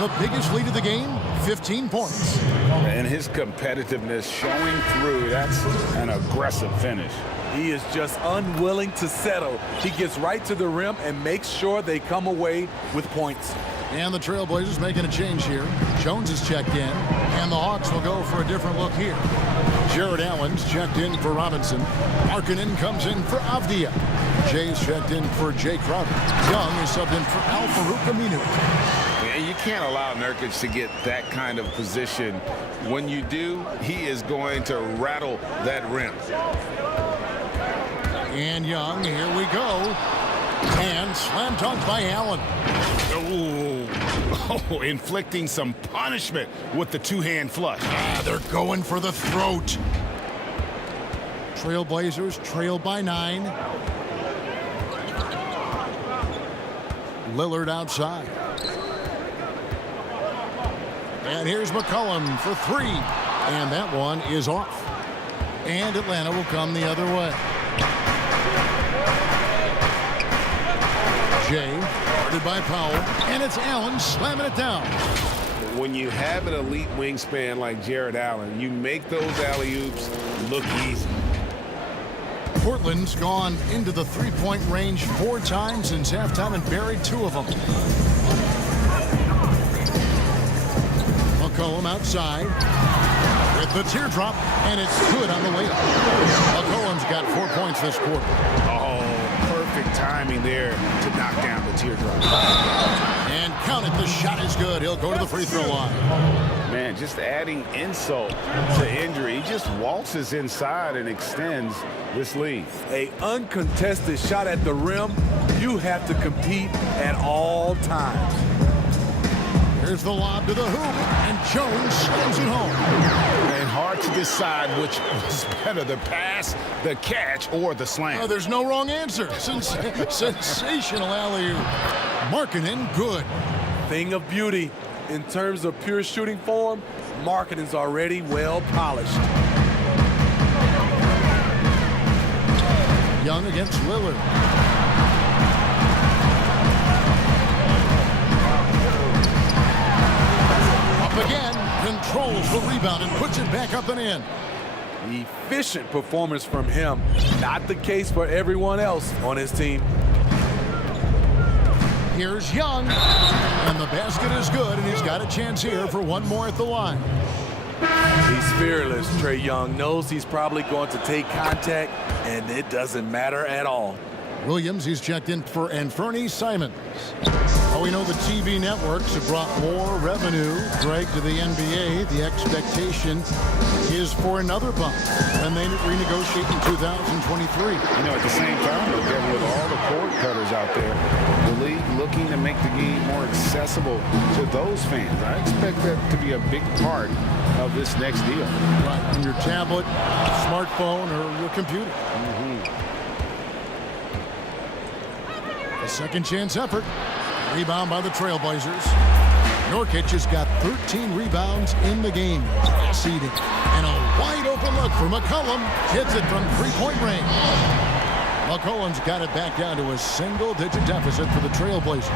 The biggest lead of the game, 15 points. And his competitiveness showing through. That's an aggressive finish. He is just unwilling to settle. He gets right to the rim and makes sure they come away with points. And the Trailblazers making a change here. Jones is checked in, and the Hawks will go for a different look here. Jared Allen's checked in for Robinson. Markkanen comes in for Avdia. Jay's checked in for Jay Crowder. Young is subbed in for Al-Farouq Aminu. And you can't allow Nurkic to get that kind of position. When you do, he is going to rattle that rim. And Young, here we go. And slam dunk by Allen. Oh, inflicting some punishment with the two-hand flush. They're going for the throat. Trailblazers trail by 9. Lillard outside. And here's McCollum for 3. And that one is off. And Atlanta will come the other way. Jay, guarded by Powell. And it's Allen slamming it down. When you have an elite wingspan like Jared Allen, you make those alley-oops look easy. Portland's gone into the three-point range 4 times since halftime and buried 2 of them. McCollum outside with the teardrop, and it's good on the way up. McCollum's got 4 points this quarter. Oh, perfect timing there to knock down the teardrop. And count it, the shot is good. He'll go to the free throw line. Man, just adding insult to injury. He just waltzes inside and extends this lead. An uncontested shot at the rim, you have to compete at all times. Here's the lob to the hoop, and Jones slams it home. And hard to decide which was better, the pass, the catch, or the slam. Oh, there's no wrong answer. Sensational alley-oop. Markkanen, good. Thing of beauty. In terms of pure shooting form, Markkanen's already well polished. Young against Lillard. Up again, controls the rebound and puts it back up and in. Efficient performance from him. Not the case for everyone else on his team. Here's Young, and the basket is good, and he's got a chance here for one more at the line. He's fearless. Trae Young knows he's probably going to take contact, and it doesn't matter at all. Williams, he's checked in for Anferny Simons. Oh, we know the TV networks have brought more revenue, Greg, to the NBA. The expectation is for another bump when they renegotiate in 2023. You know, at the same time, though, Kevin, with all the cord cutters out there, the league looking to make the game more accessible to those fans. I expect that to be a big part of this next deal. Right, on your tablet, smartphone, or your computer. A second chance effort. Rebound by the Trailblazers. Nurkic has got 13 rebounds in the game. Seeding. And a wide open look for McCollum. Hits it from three-point range. McCollum's got it back down to a single-digit deficit for the Trailblazers.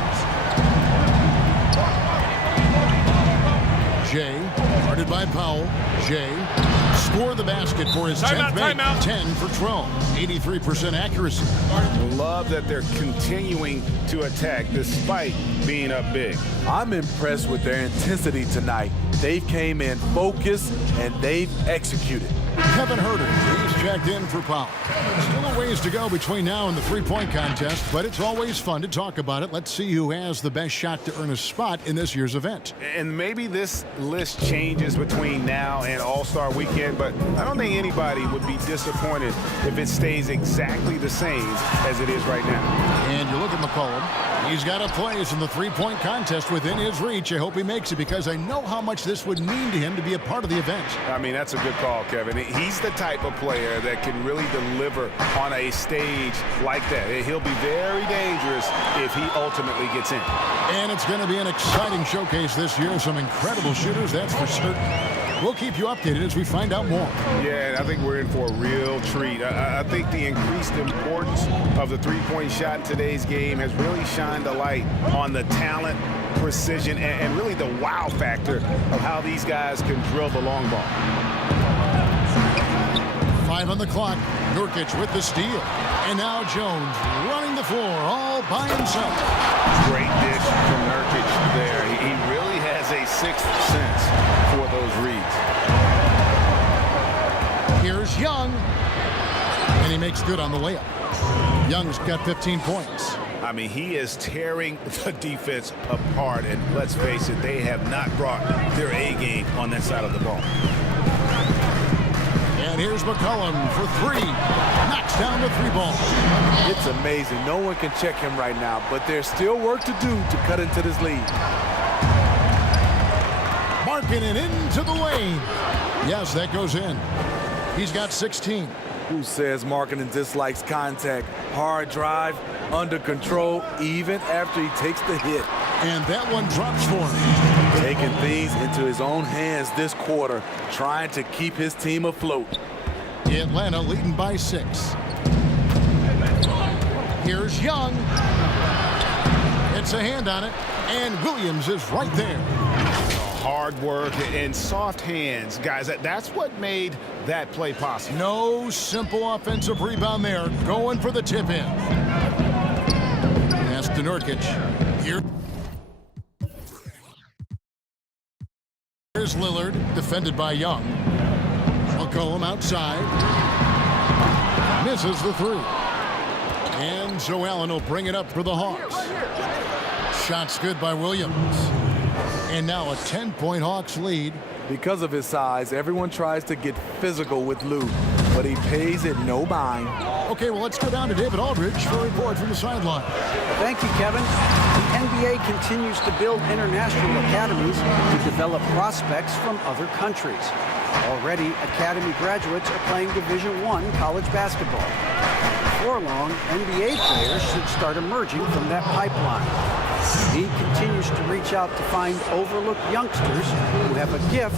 Jay, guarded by Powell. Jay scored the basket for his 10th make. 10 for 12. 83% accuracy. Love that they're continuing to attack despite being up big. I'm impressed with their intensity tonight. They came in focused, and they've executed. Kevin Herter, he's checked in for Powell. Still a ways to go between now and the three-point contest, but it's always fun to talk about it. Let's see who has the best shot to earn a spot in this year's event. And maybe this list changes between now and All-Star Weekend, but I don't think anybody would be disappointed if it stays exactly the same as it is right now. And you look at McCollum. He's got a place in the three-point contest within his reach. I hope he makes it because I know how much this would mean to him to be a part of the event. I mean, that's a good call, Kevin. He's the type of player that can really deliver on a stage like that. He'll be very dangerous if he ultimately gets in. And it's going to be an exciting showcase this year. Some incredible shooters, that's for certain. We'll keep you updated as we find out more. Yeah, I think we're in for a real treat. I think the increased importance of the three-point shot in today's game has really shined a light on the talent, precision, and really the wow factor of how these guys can drill the long ball. 5 on the clock. Nurkic with the steal. And now Jones running the floor all by himself. Great dish from Nurkic there. He really has a sixth sense for those reads. Here's Young. And he makes good on the layup. Young's got 15 points. I mean, he is tearing the defense apart. And let's face it, they have not brought their A game on that side of the ball. And here's McCollum for three. Knocks down the three ball. It's amazing. No one can check him right now, but there's still work to do to cut into this lead. Marking it into the lane. Yes, that goes in. He's got 16. Who says Markkanen dislikes contact? Hard drive, under control, even after he takes the hit. And that one drops for him. Taking things into his own hands this quarter, trying to keep his team afloat. Atlanta leading by 6. Here's Young. It's a hand on it, and Williams is right there. Hard work and soft hands, guys. That's what made that play possible. No simple offensive rebound there. Going for the tip in. Pass to Nurkic. Here's Lillard, defended by Young. McCollum outside. Misses the three. And Joe Allen will bring it up for the Hawks. Shots good by Williams. And now a 10-point Hawks lead. Because of his size, everyone tries to get physical with Lou, but he pays it no mind. Okay, well, let's go down to David Aldridge for a report from the sideline. Thank you, Kevin. The NBA continues to build international academies to develop prospects from other countries. Already, academy graduates are playing Division I college basketball. Before long, NBA players should start emerging from that pipeline. He continues to reach out to find overlooked youngsters who have a gift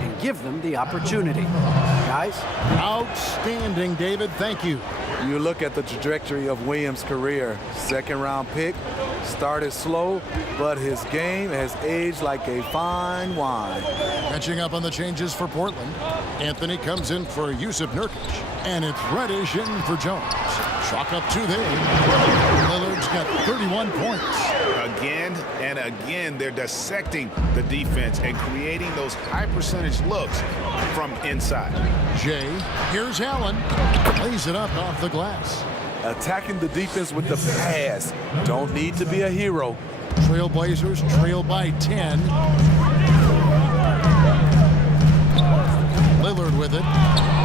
and give them the opportunity. Guys? Outstanding, David. Thank you. You look at the trajectory of Williams' career. Second-round pick, started slow, but his game has aged like a fine wine. Catching up on the changes for Portland. Anthony comes in for Yusuf Nurkic. And it's Reddish in for Jones. Chalk up 2 there. Lillard's got 31 points. Again and again, they're dissecting the defense and creating those high percentage looks from inside. Jay, here's Allen. Lays it up off the glass. Attacking the defense with the pass. Don't need to be a hero. Trailblazers trail by 10. Lillard with it.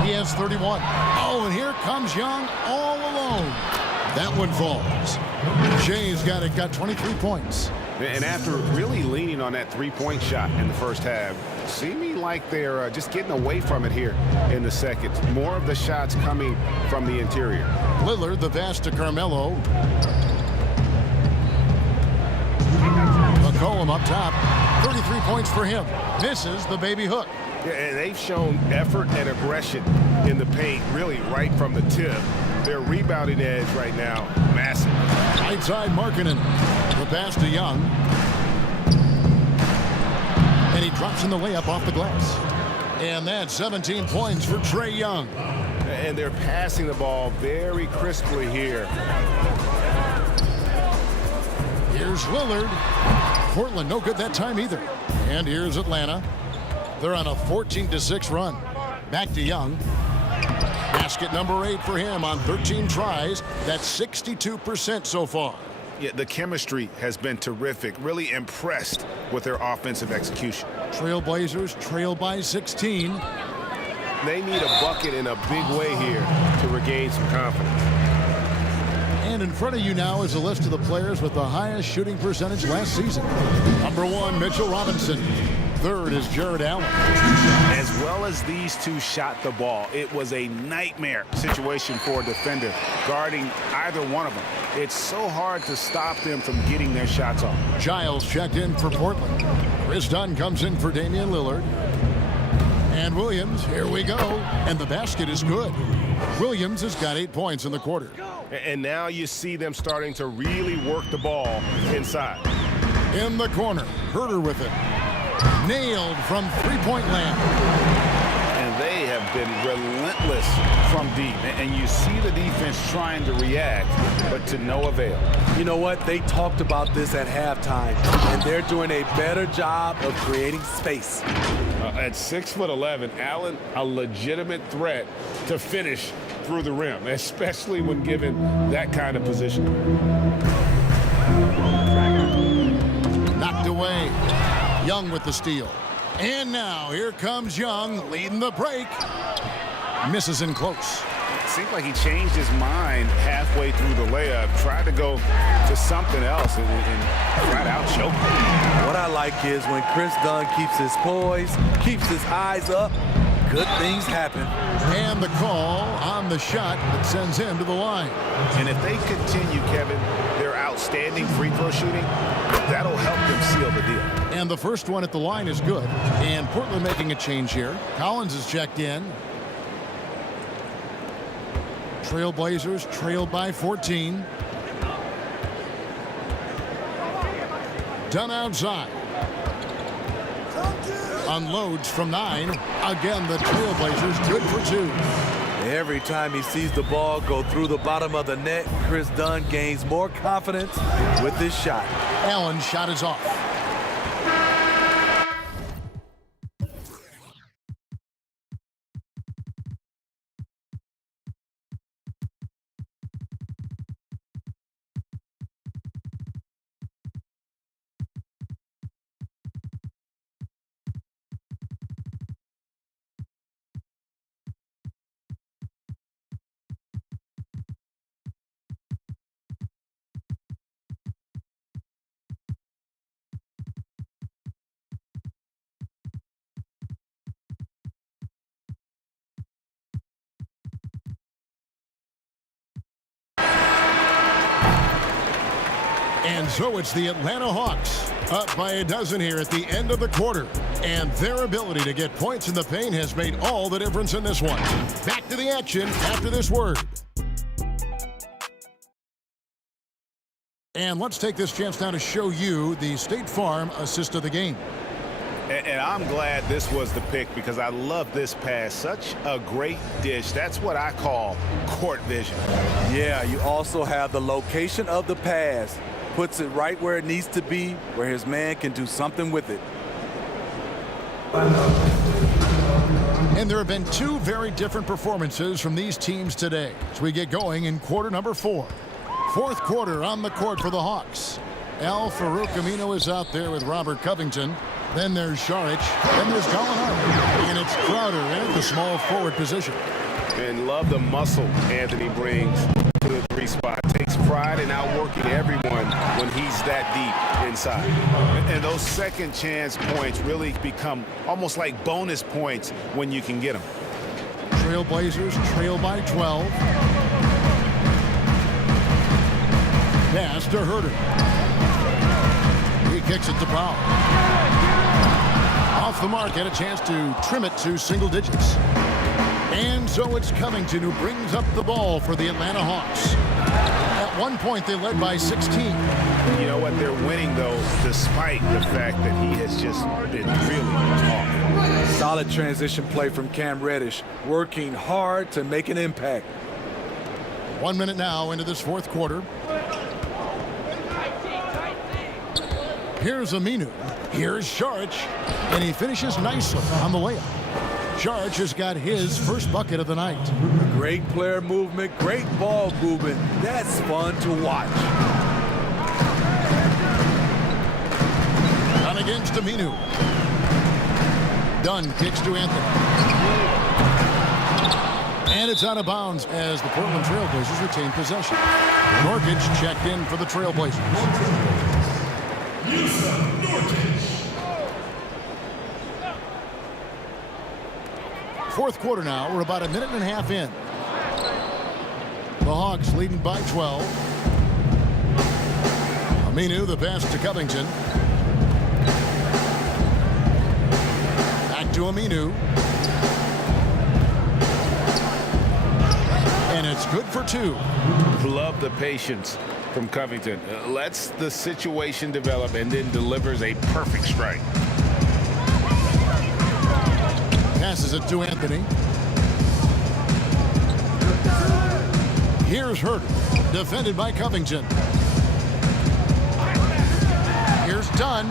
He has 31. Oh, and here comes Young all alone. That one falls. Jay's got 23 points. And after really leaning on that three-point shot in the first half, seeming like they're just getting away from it here in the second. More of the shots coming from the interior. Lillard, the pass to Carmelo. McCollum up top. 33 points for him. Misses the baby hook. Yeah, and they've shown effort and aggression in the paint, really right from the tip. Their rebounding edge right now, massive. Right side, Markkanen. The pass to Young. And he drops in the layup off the glass. And that's 17 points for Trae Young. And they're passing the ball very crisply here. Here's Lillard. Portland no good that time either. And here's Atlanta. They're on a 14-6 run. Back to Young. Basket number 8 for him on 13 tries. That's 62% so far. Yeah, the chemistry has been terrific. Really impressed with their offensive execution. Trailblazers trail by 16. They need a bucket in a big way here to regain some confidence. And in front of you now is a list of the players with the highest shooting percentage last season. Number 1, Mitchell Robinson. Third is Jared Allen. As well as these two shot the ball, it was a nightmare situation for a defender guarding either one of them. It's so hard to stop them from getting their shots off. Giles checked in for Portland. Chris Dunn comes in for Damian Lillard. And Williams, here we go. And the basket is good. Williams has got 8 points in the quarter. And now you see them starting to really work the ball inside. In the corner, Herter with it. Nailed from three-point land. And they have been relentless from deep. And you see the defense trying to react, but to no avail. You know what? They talked about this at halftime, and they're doing a better job of creating space. At 6'11", Allen, a legitimate threat to finish through the rim, especially when given that kind of position. Knocked away. Young with the steal. And now here comes Young leading the break. Misses in close. It seemed like he changed his mind halfway through the layup, tried to go to something else and flat out choked. What I like is when Chris Dunn keeps his poise, keeps his eyes up, good things happen. And the call on the shot that sends him to the line. And if they continue, Kevin, their outstanding free throw shooting, that'll help them seal the deal. And the first one at the line is good. And Portland making a change here. Collins is checked in. Trailblazers trail by 14. Dunn outside. Unloads from 9. Again, the Trailblazers good for 2. Every time he sees the ball go through the bottom of the net, Chris Dunn gains more confidence with his shot. Allen's shot is off. And so it's the Atlanta Hawks up by a dozen here at the end of the quarter. And their ability to get points in the paint has made all the difference in this one. Back to the action after this word. And let's take this chance now to show you the State Farm assist of the game. And I'm glad this was the pick because I love this pass. Such a great dish. That's what I call court vision. Yeah, you also have the location of the pass. Puts it right where it needs to be, where his man can do something with it. And there have been two very different performances from these teams today as we get going in quarter number 4. Fourth quarter on the court for the Hawks. Al Farouk Aminu is out there with Robert Covington. Then there's Šarić. Then there's Gallinari. And it's Crowder in at the small forward position. And love the muscle Anthony brings to the 3 spot. Takes pride in outworking everyone when he's that deep inside. And those second chance points really become almost like bonus points when you can get them. Trailblazers trail by 12. Pass to Herter. He kicks it to Powell. Off the mark, had a chance to trim it to single digits. And so it's Covington who brings up the ball for the Atlanta Hawks. At one point, they led by 16. You know what? They're winning, though, despite the fact that he has just been really tough. Solid transition play from Cam Reddish, working hard to make an impact. 1 minute now into this fourth quarter. Here's Aminu. Here's Šarić. And he finishes nicely on the layup. Šarić has got his first bucket of the night. Great player movement, great ball movement. That's fun to watch. Done against Aminu. Dunn kicks to Anthony. And it's out of bounds as the Portland Trailblazers retain possession. Nurkic checked in for the Trailblazers. Fourth quarter now. We're about a minute and a half in. The Hawks leading by 12. Aminu, the pass to Covington. Back to Aminu. And it's good for 2. Love the patience from Covington. Lets the situation develop and then delivers a perfect strike. Passes it to Anthony. Here's Herter, defended by Covington. Here's Dunn.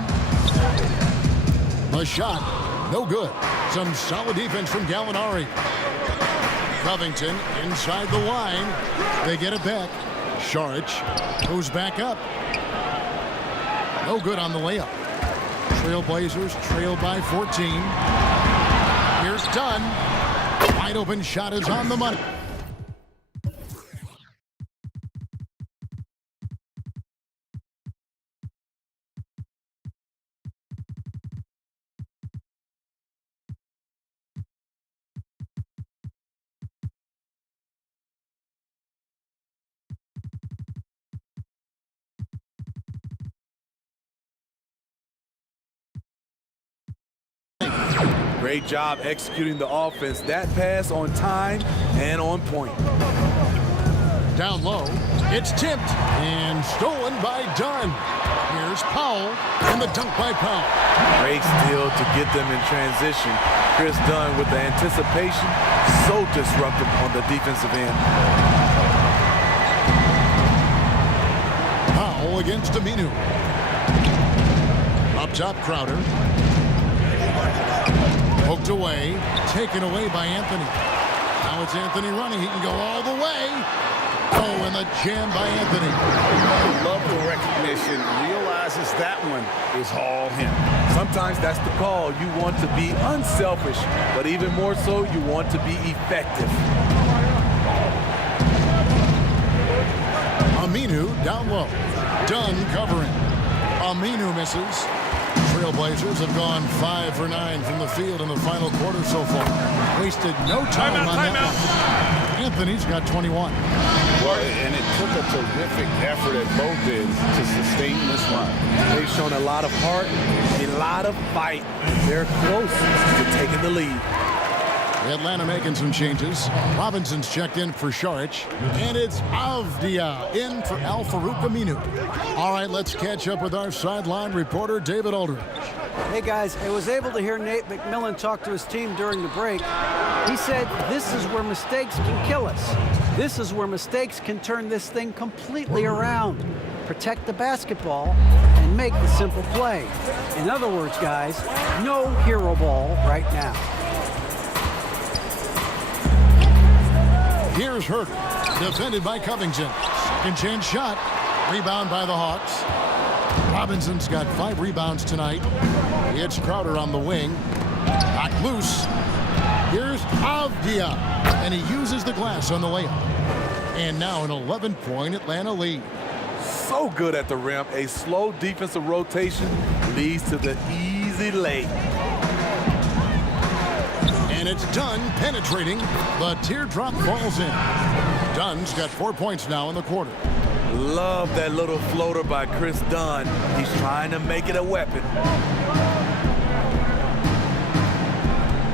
The shot, no good. Some solid defense from Gallinari. Covington inside the line. They get it back. Šarić goes back up. No good on the layup. Trailblazers trail by 14. Here's Dunn. Wide open shot is on the money. Great job executing the offense. That pass on time and on point. Down low, it's tipped and stolen by Dunn. Here's Powell and the dunk by Powell. Great steal to get them in transition. Chris Dunn with the anticipation, so disruptive on the defensive end. Powell against Aminu. Up top, Crowder. Poked away, taken away by Anthony. Now it's Anthony running. He can go all the way. Oh, and the jam by Anthony. Love the recognition. Realizes that one is all him. Sometimes that's the call. You want to be unselfish, but even more so, you want to be effective. Aminu down low. Dunn covering. Aminu misses. Trailblazers have gone 5 for 9 from the field in the final quarter so far. Wasted no time on that. Anthony's got 21. Well, and it took a terrific effort at both ends to sustain this run. They've shown a lot of heart, a lot of fight. They're close to taking the lead. Atlanta making some changes. Robinson's checked in for Saric. And it's Avdia in for Al-Farouq Aminu. All right, let's catch up with our sideline reporter, David Aldridge. Hey guys, I was able to hear Nate McMillan talk to his team during the break. He said, this is where mistakes can kill us. This is where mistakes can turn this thing completely around. Protect the basketball and make the simple play. In other words, guys, no hero ball right now. Here's Herter, defended by Covington. Second chance shot. Rebound by the Hawks. Robinson's got 5 rebounds tonight. It's Crowder on the wing. Knocked loose. Here's Avdia, and he uses the glass on the layup. And now an 11-point Atlanta lead. So good at the rim. A slow defensive rotation leads to the easy lay. And it's Dunn penetrating. The teardrop falls in. Dunn's got 4 points now in the quarter. Love that little floater by Chris Dunn. He's trying to make it a weapon.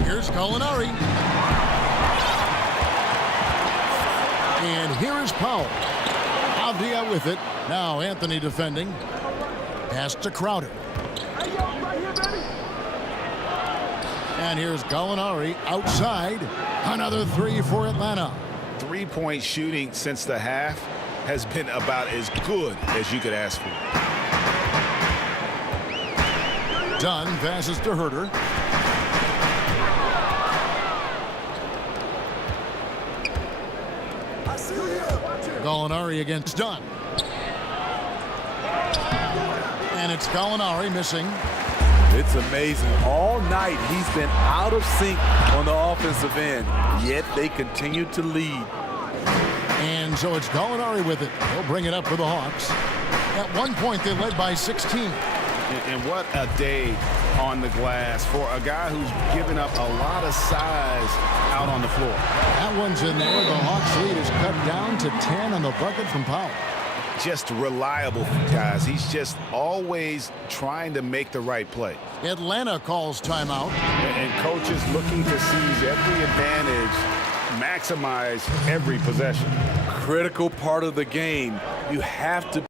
Here's Gallinari. And here is Powell. Avdia with it. Now Anthony defending. Pass to Crowder. And here's Gallinari outside. Another 3 for Atlanta. 3-point shooting since the half has been about as good as you could ask for. Dunn passes to Herter. Gallinari against Dunn. And it's Gallinari missing. It's amazing. All night he's been out of sync on the offensive end, yet they continue to lead. And so it's Gallinari with it. He'll bring it up for the Hawks. At one point, they led by 16. And what a day on the glass for a guy who's given up a lot of size out on the floor. That one's in there. The Hawks lead is cut down to 10 on the bucket from Powell. Just reliable, guys. He's just always trying to make the right play. Atlanta calls timeout. And coaches looking to seize every advantage, maximize every possession. Critical part of the game. You have to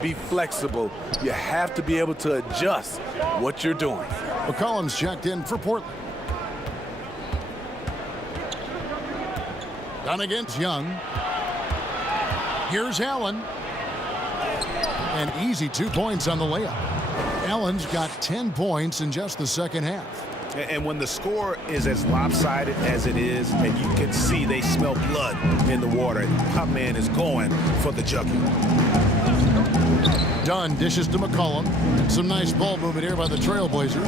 be flexible. You have to be able to adjust what you're doing. McCollum's checked in for Portland. Done against Young. Here's Allen. An easy 2 points on the layup. Allen's got 10 points in just the second half. And when the score is as lopsided as it is, and you can see they smell blood in the water, Pop Man is going for the jugular. Dunn dishes to McCollum. Some nice ball movement here by the Trailblazers.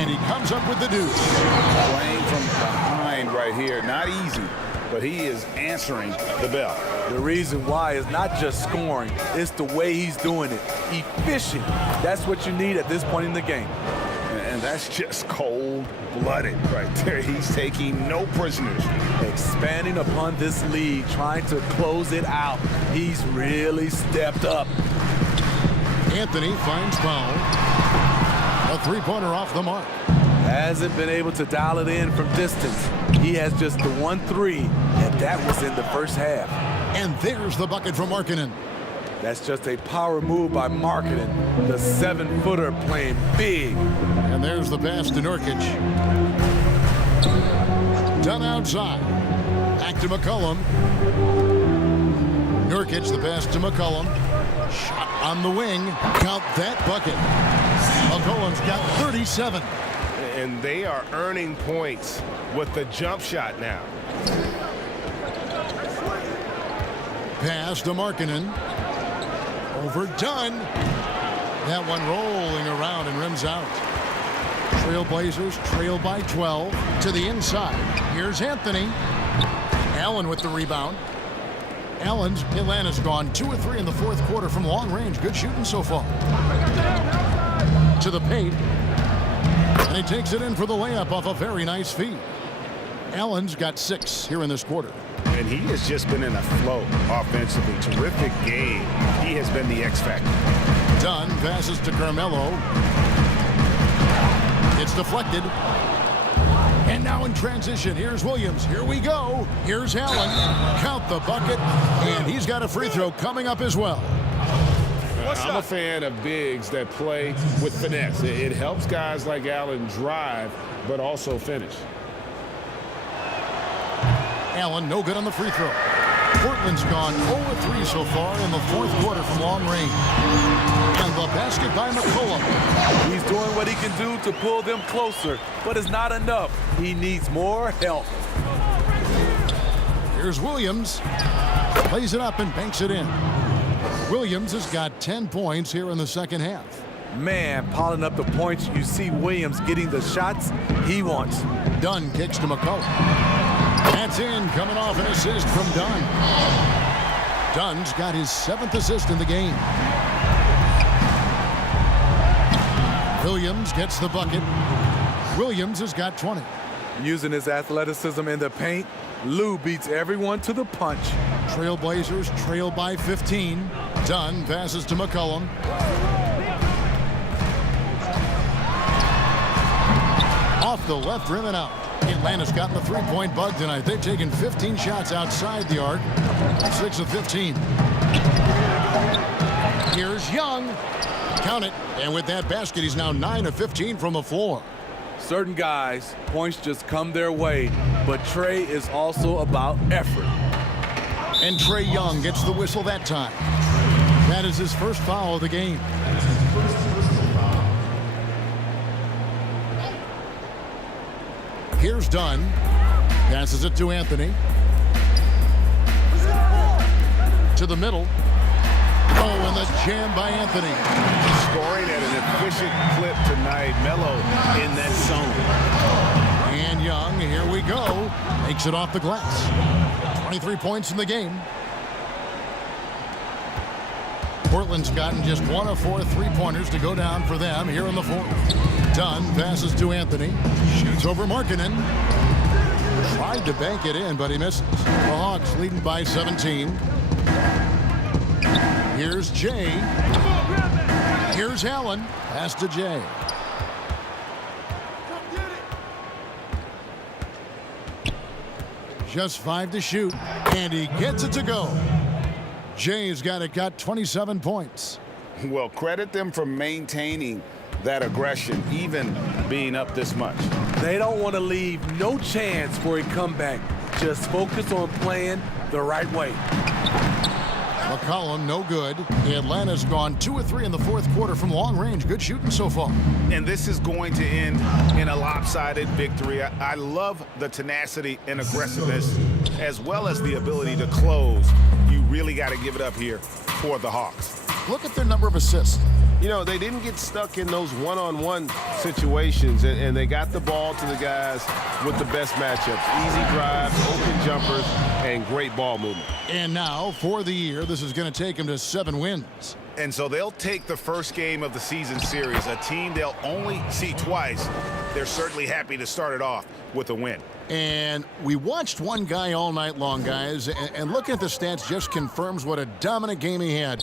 And he comes up with the deuce. Playing from behind right here. Not easy, but he is answering the bell. The reason why is not just scoring, it's the way he's doing it. Efficient. That's what you need at this point in the game. And that's just cold-blooded right there. He's taking no prisoners. Expanding upon this lead, trying to close it out. He's really stepped up. Anthony finds Powell. A three-pointer off the mark. Hasn't been able to dial it in from distance. He has just the 1-3, and that was in the first half. And there's the bucket from Markkanen. That's just a power move by Markkanen. The 7-footer playing big. And there's the pass to Nurkic. Done outside. Back to McCollum. Nurkic, the pass to McCollum. Shot on the wing. Count that bucket. McCollum's got 37. And they are earning points with the jump shot now. Pass to Markkanen. Overdone. That one rolling around and rims out. Trailblazers trail by 12 to the inside. Here's Anthony. Allen with the rebound. Atlanta's gone 2 of 3 in the fourth quarter from long range. Good shooting so far. To the paint. And he takes it in for the layup off a very nice feed. Allen's got 6 here in this quarter. And he has just been in a flow offensively. Terrific game. He has been the X factor. Dunn passes to Carmelo. It's deflected. And now in transition, here's Williams. Here we go. Here's Allen. Count the bucket. And he's got a free throw coming up as well. I'm a fan of bigs that play with finesse. It helps guys like Allen drive, but also finish. Allen, no good on the free throw. Portland's gone 0-3 so far in the fourth quarter from long range. And the basket by McCollum. He's doing what he can do to pull them closer, but it's not enough. He needs more help. Here's Williams. Plays it up and banks it in. Williams has got 10 points here in the second half. Man, piling up the points. You see Williams getting the shots he wants. Dunn kicks to McCollum. That's in, coming off an assist from Dunn. Dunn's got his 7th assist in the game. Williams gets the bucket. Williams has got 20. Using his athleticism in the paint, Lou beats everyone to the punch. Trailblazers trail by 15. Dunn passes to McCollum. Off the left rim and out. Atlanta's gotten the three-point bug tonight. They've taken 15 shots outside the arc. 6 of 15. Here's Young. Count it. And with that basket, he's now 9 of 15 from the floor. Certain guys, points just come their way, but Trey is also about effort. And Trey Young gets the whistle that time. That is his first foul of the game. Here's Dunn. Passes it to Anthony. To the middle. Oh, and the jam by Anthony. Scoring at an efficient clip tonight. Melo in that zone. And Young, here we go. Makes it off the glass. 23 points in the game. Portland's gotten just 1 of 4 three-pointers to go down for them here in the fourth. Dunn passes to Anthony. Shoots over Markkanen. Tried to bank it in, but he misses. The Hawks leading by 17. Here's Jay. Here's Allen. Pass to Jay. Just 5 to shoot, and he gets it to go. Jay's got 27 points. Well, credit them for maintaining that aggression, even being up this much. They don't want to leave no chance for a comeback. Just focus on playing the right way. McCollum, no good. Atlanta's gone 2 of 3 in the fourth quarter from long range. Good shooting so far. And this is going to end in a lopsided victory. I love the tenacity and aggressiveness, as well as the ability to close. You really got to give it up here for the Hawks. Look at their number of assists. You know, they didn't get stuck in those one-on-one situations, and they got the ball to the guys with the best matchups. Easy drives, open jumpers, and great ball movement. And now, for the year, this is going to take them to 7 wins. And so they'll take the first game of the season series, a team they'll only see twice. They're certainly happy to start it off with a win. And we watched one guy all night long, guys, and looking at the stats just confirms what a dominant game he had.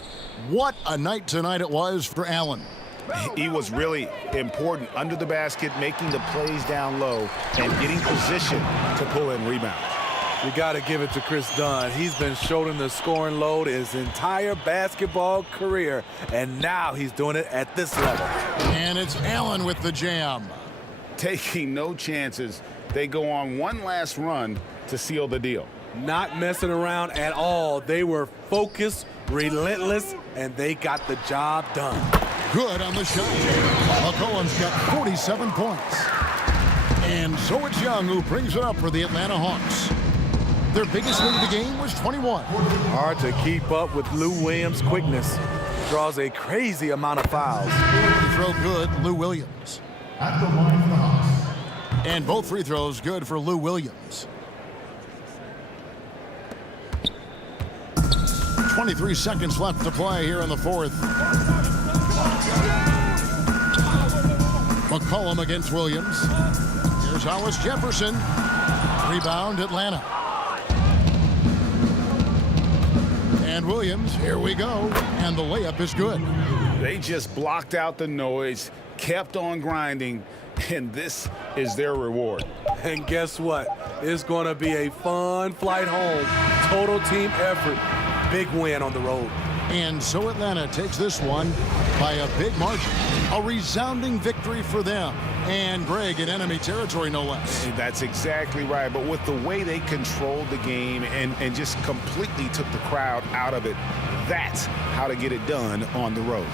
What a night tonight it was for Allen. He was really important under the basket, making the plays down low and getting position to pull in rebounds. You got to give it to Chris Dunn. He's been shouldering the scoring load his entire basketball career, and now he's doing it at this level. And it's Allen with the jam. Taking no chances. They go on one last run to seal the deal. Not messing around at all. They were focused, relentless, and they got the job done. Good on the shot. McCollum's got 47 points. And so it's Young who brings it up for the Atlanta Hawks. Their biggest lead of the game was 21. Hard to keep up with Lou Williams' quickness. Draws a crazy amount of fouls. Free throw good, Lou Williams. At the line for the Hawks. And both free throws good for Lou Williams. 23 seconds left to play here in the fourth. McCollum against Williams. Here's Hollis Jefferson. Rebound, Atlanta. And Williams, here we go. And the layup is good. They just blocked out the noise, kept on grinding, and this is their reward. And guess what? It's going to be a fun flight home. Total team effort. Big win on the road. And so Atlanta takes this one by a big margin. A resounding victory for them. And Greg in enemy territory, no less. That's exactly right. But with the way they controlled the game and just completely took the crowd out of it, that's how to get it done on the road.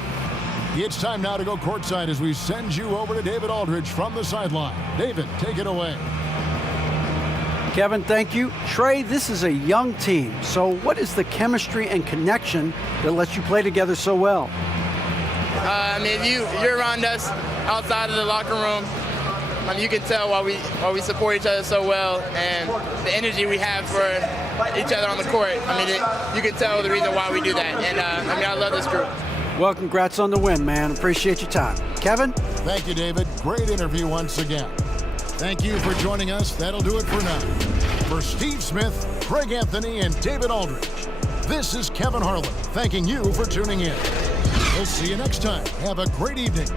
It's time now to go courtside as we send you over to David Aldridge from the sideline. David, take it away. Kevin, thank you. Trey, this is a young team. So what is the chemistry and connection that lets you play together so well? I mean, if you're around us outside of the locker room, you can tell why we support each other so well, and the energy we have for each other on the court. I mean, you can tell the reason why we do that. And I love this group. Well, congrats on the win, man. Appreciate your time. Kevin? Thank you, David. Great interview once again. Thank you for joining us. That'll do it for now. For Steve Smith, Craig Anthony, and David Aldridge, this is Kevin Harlan thanking you for tuning in. We'll see you next time. Have a great evening.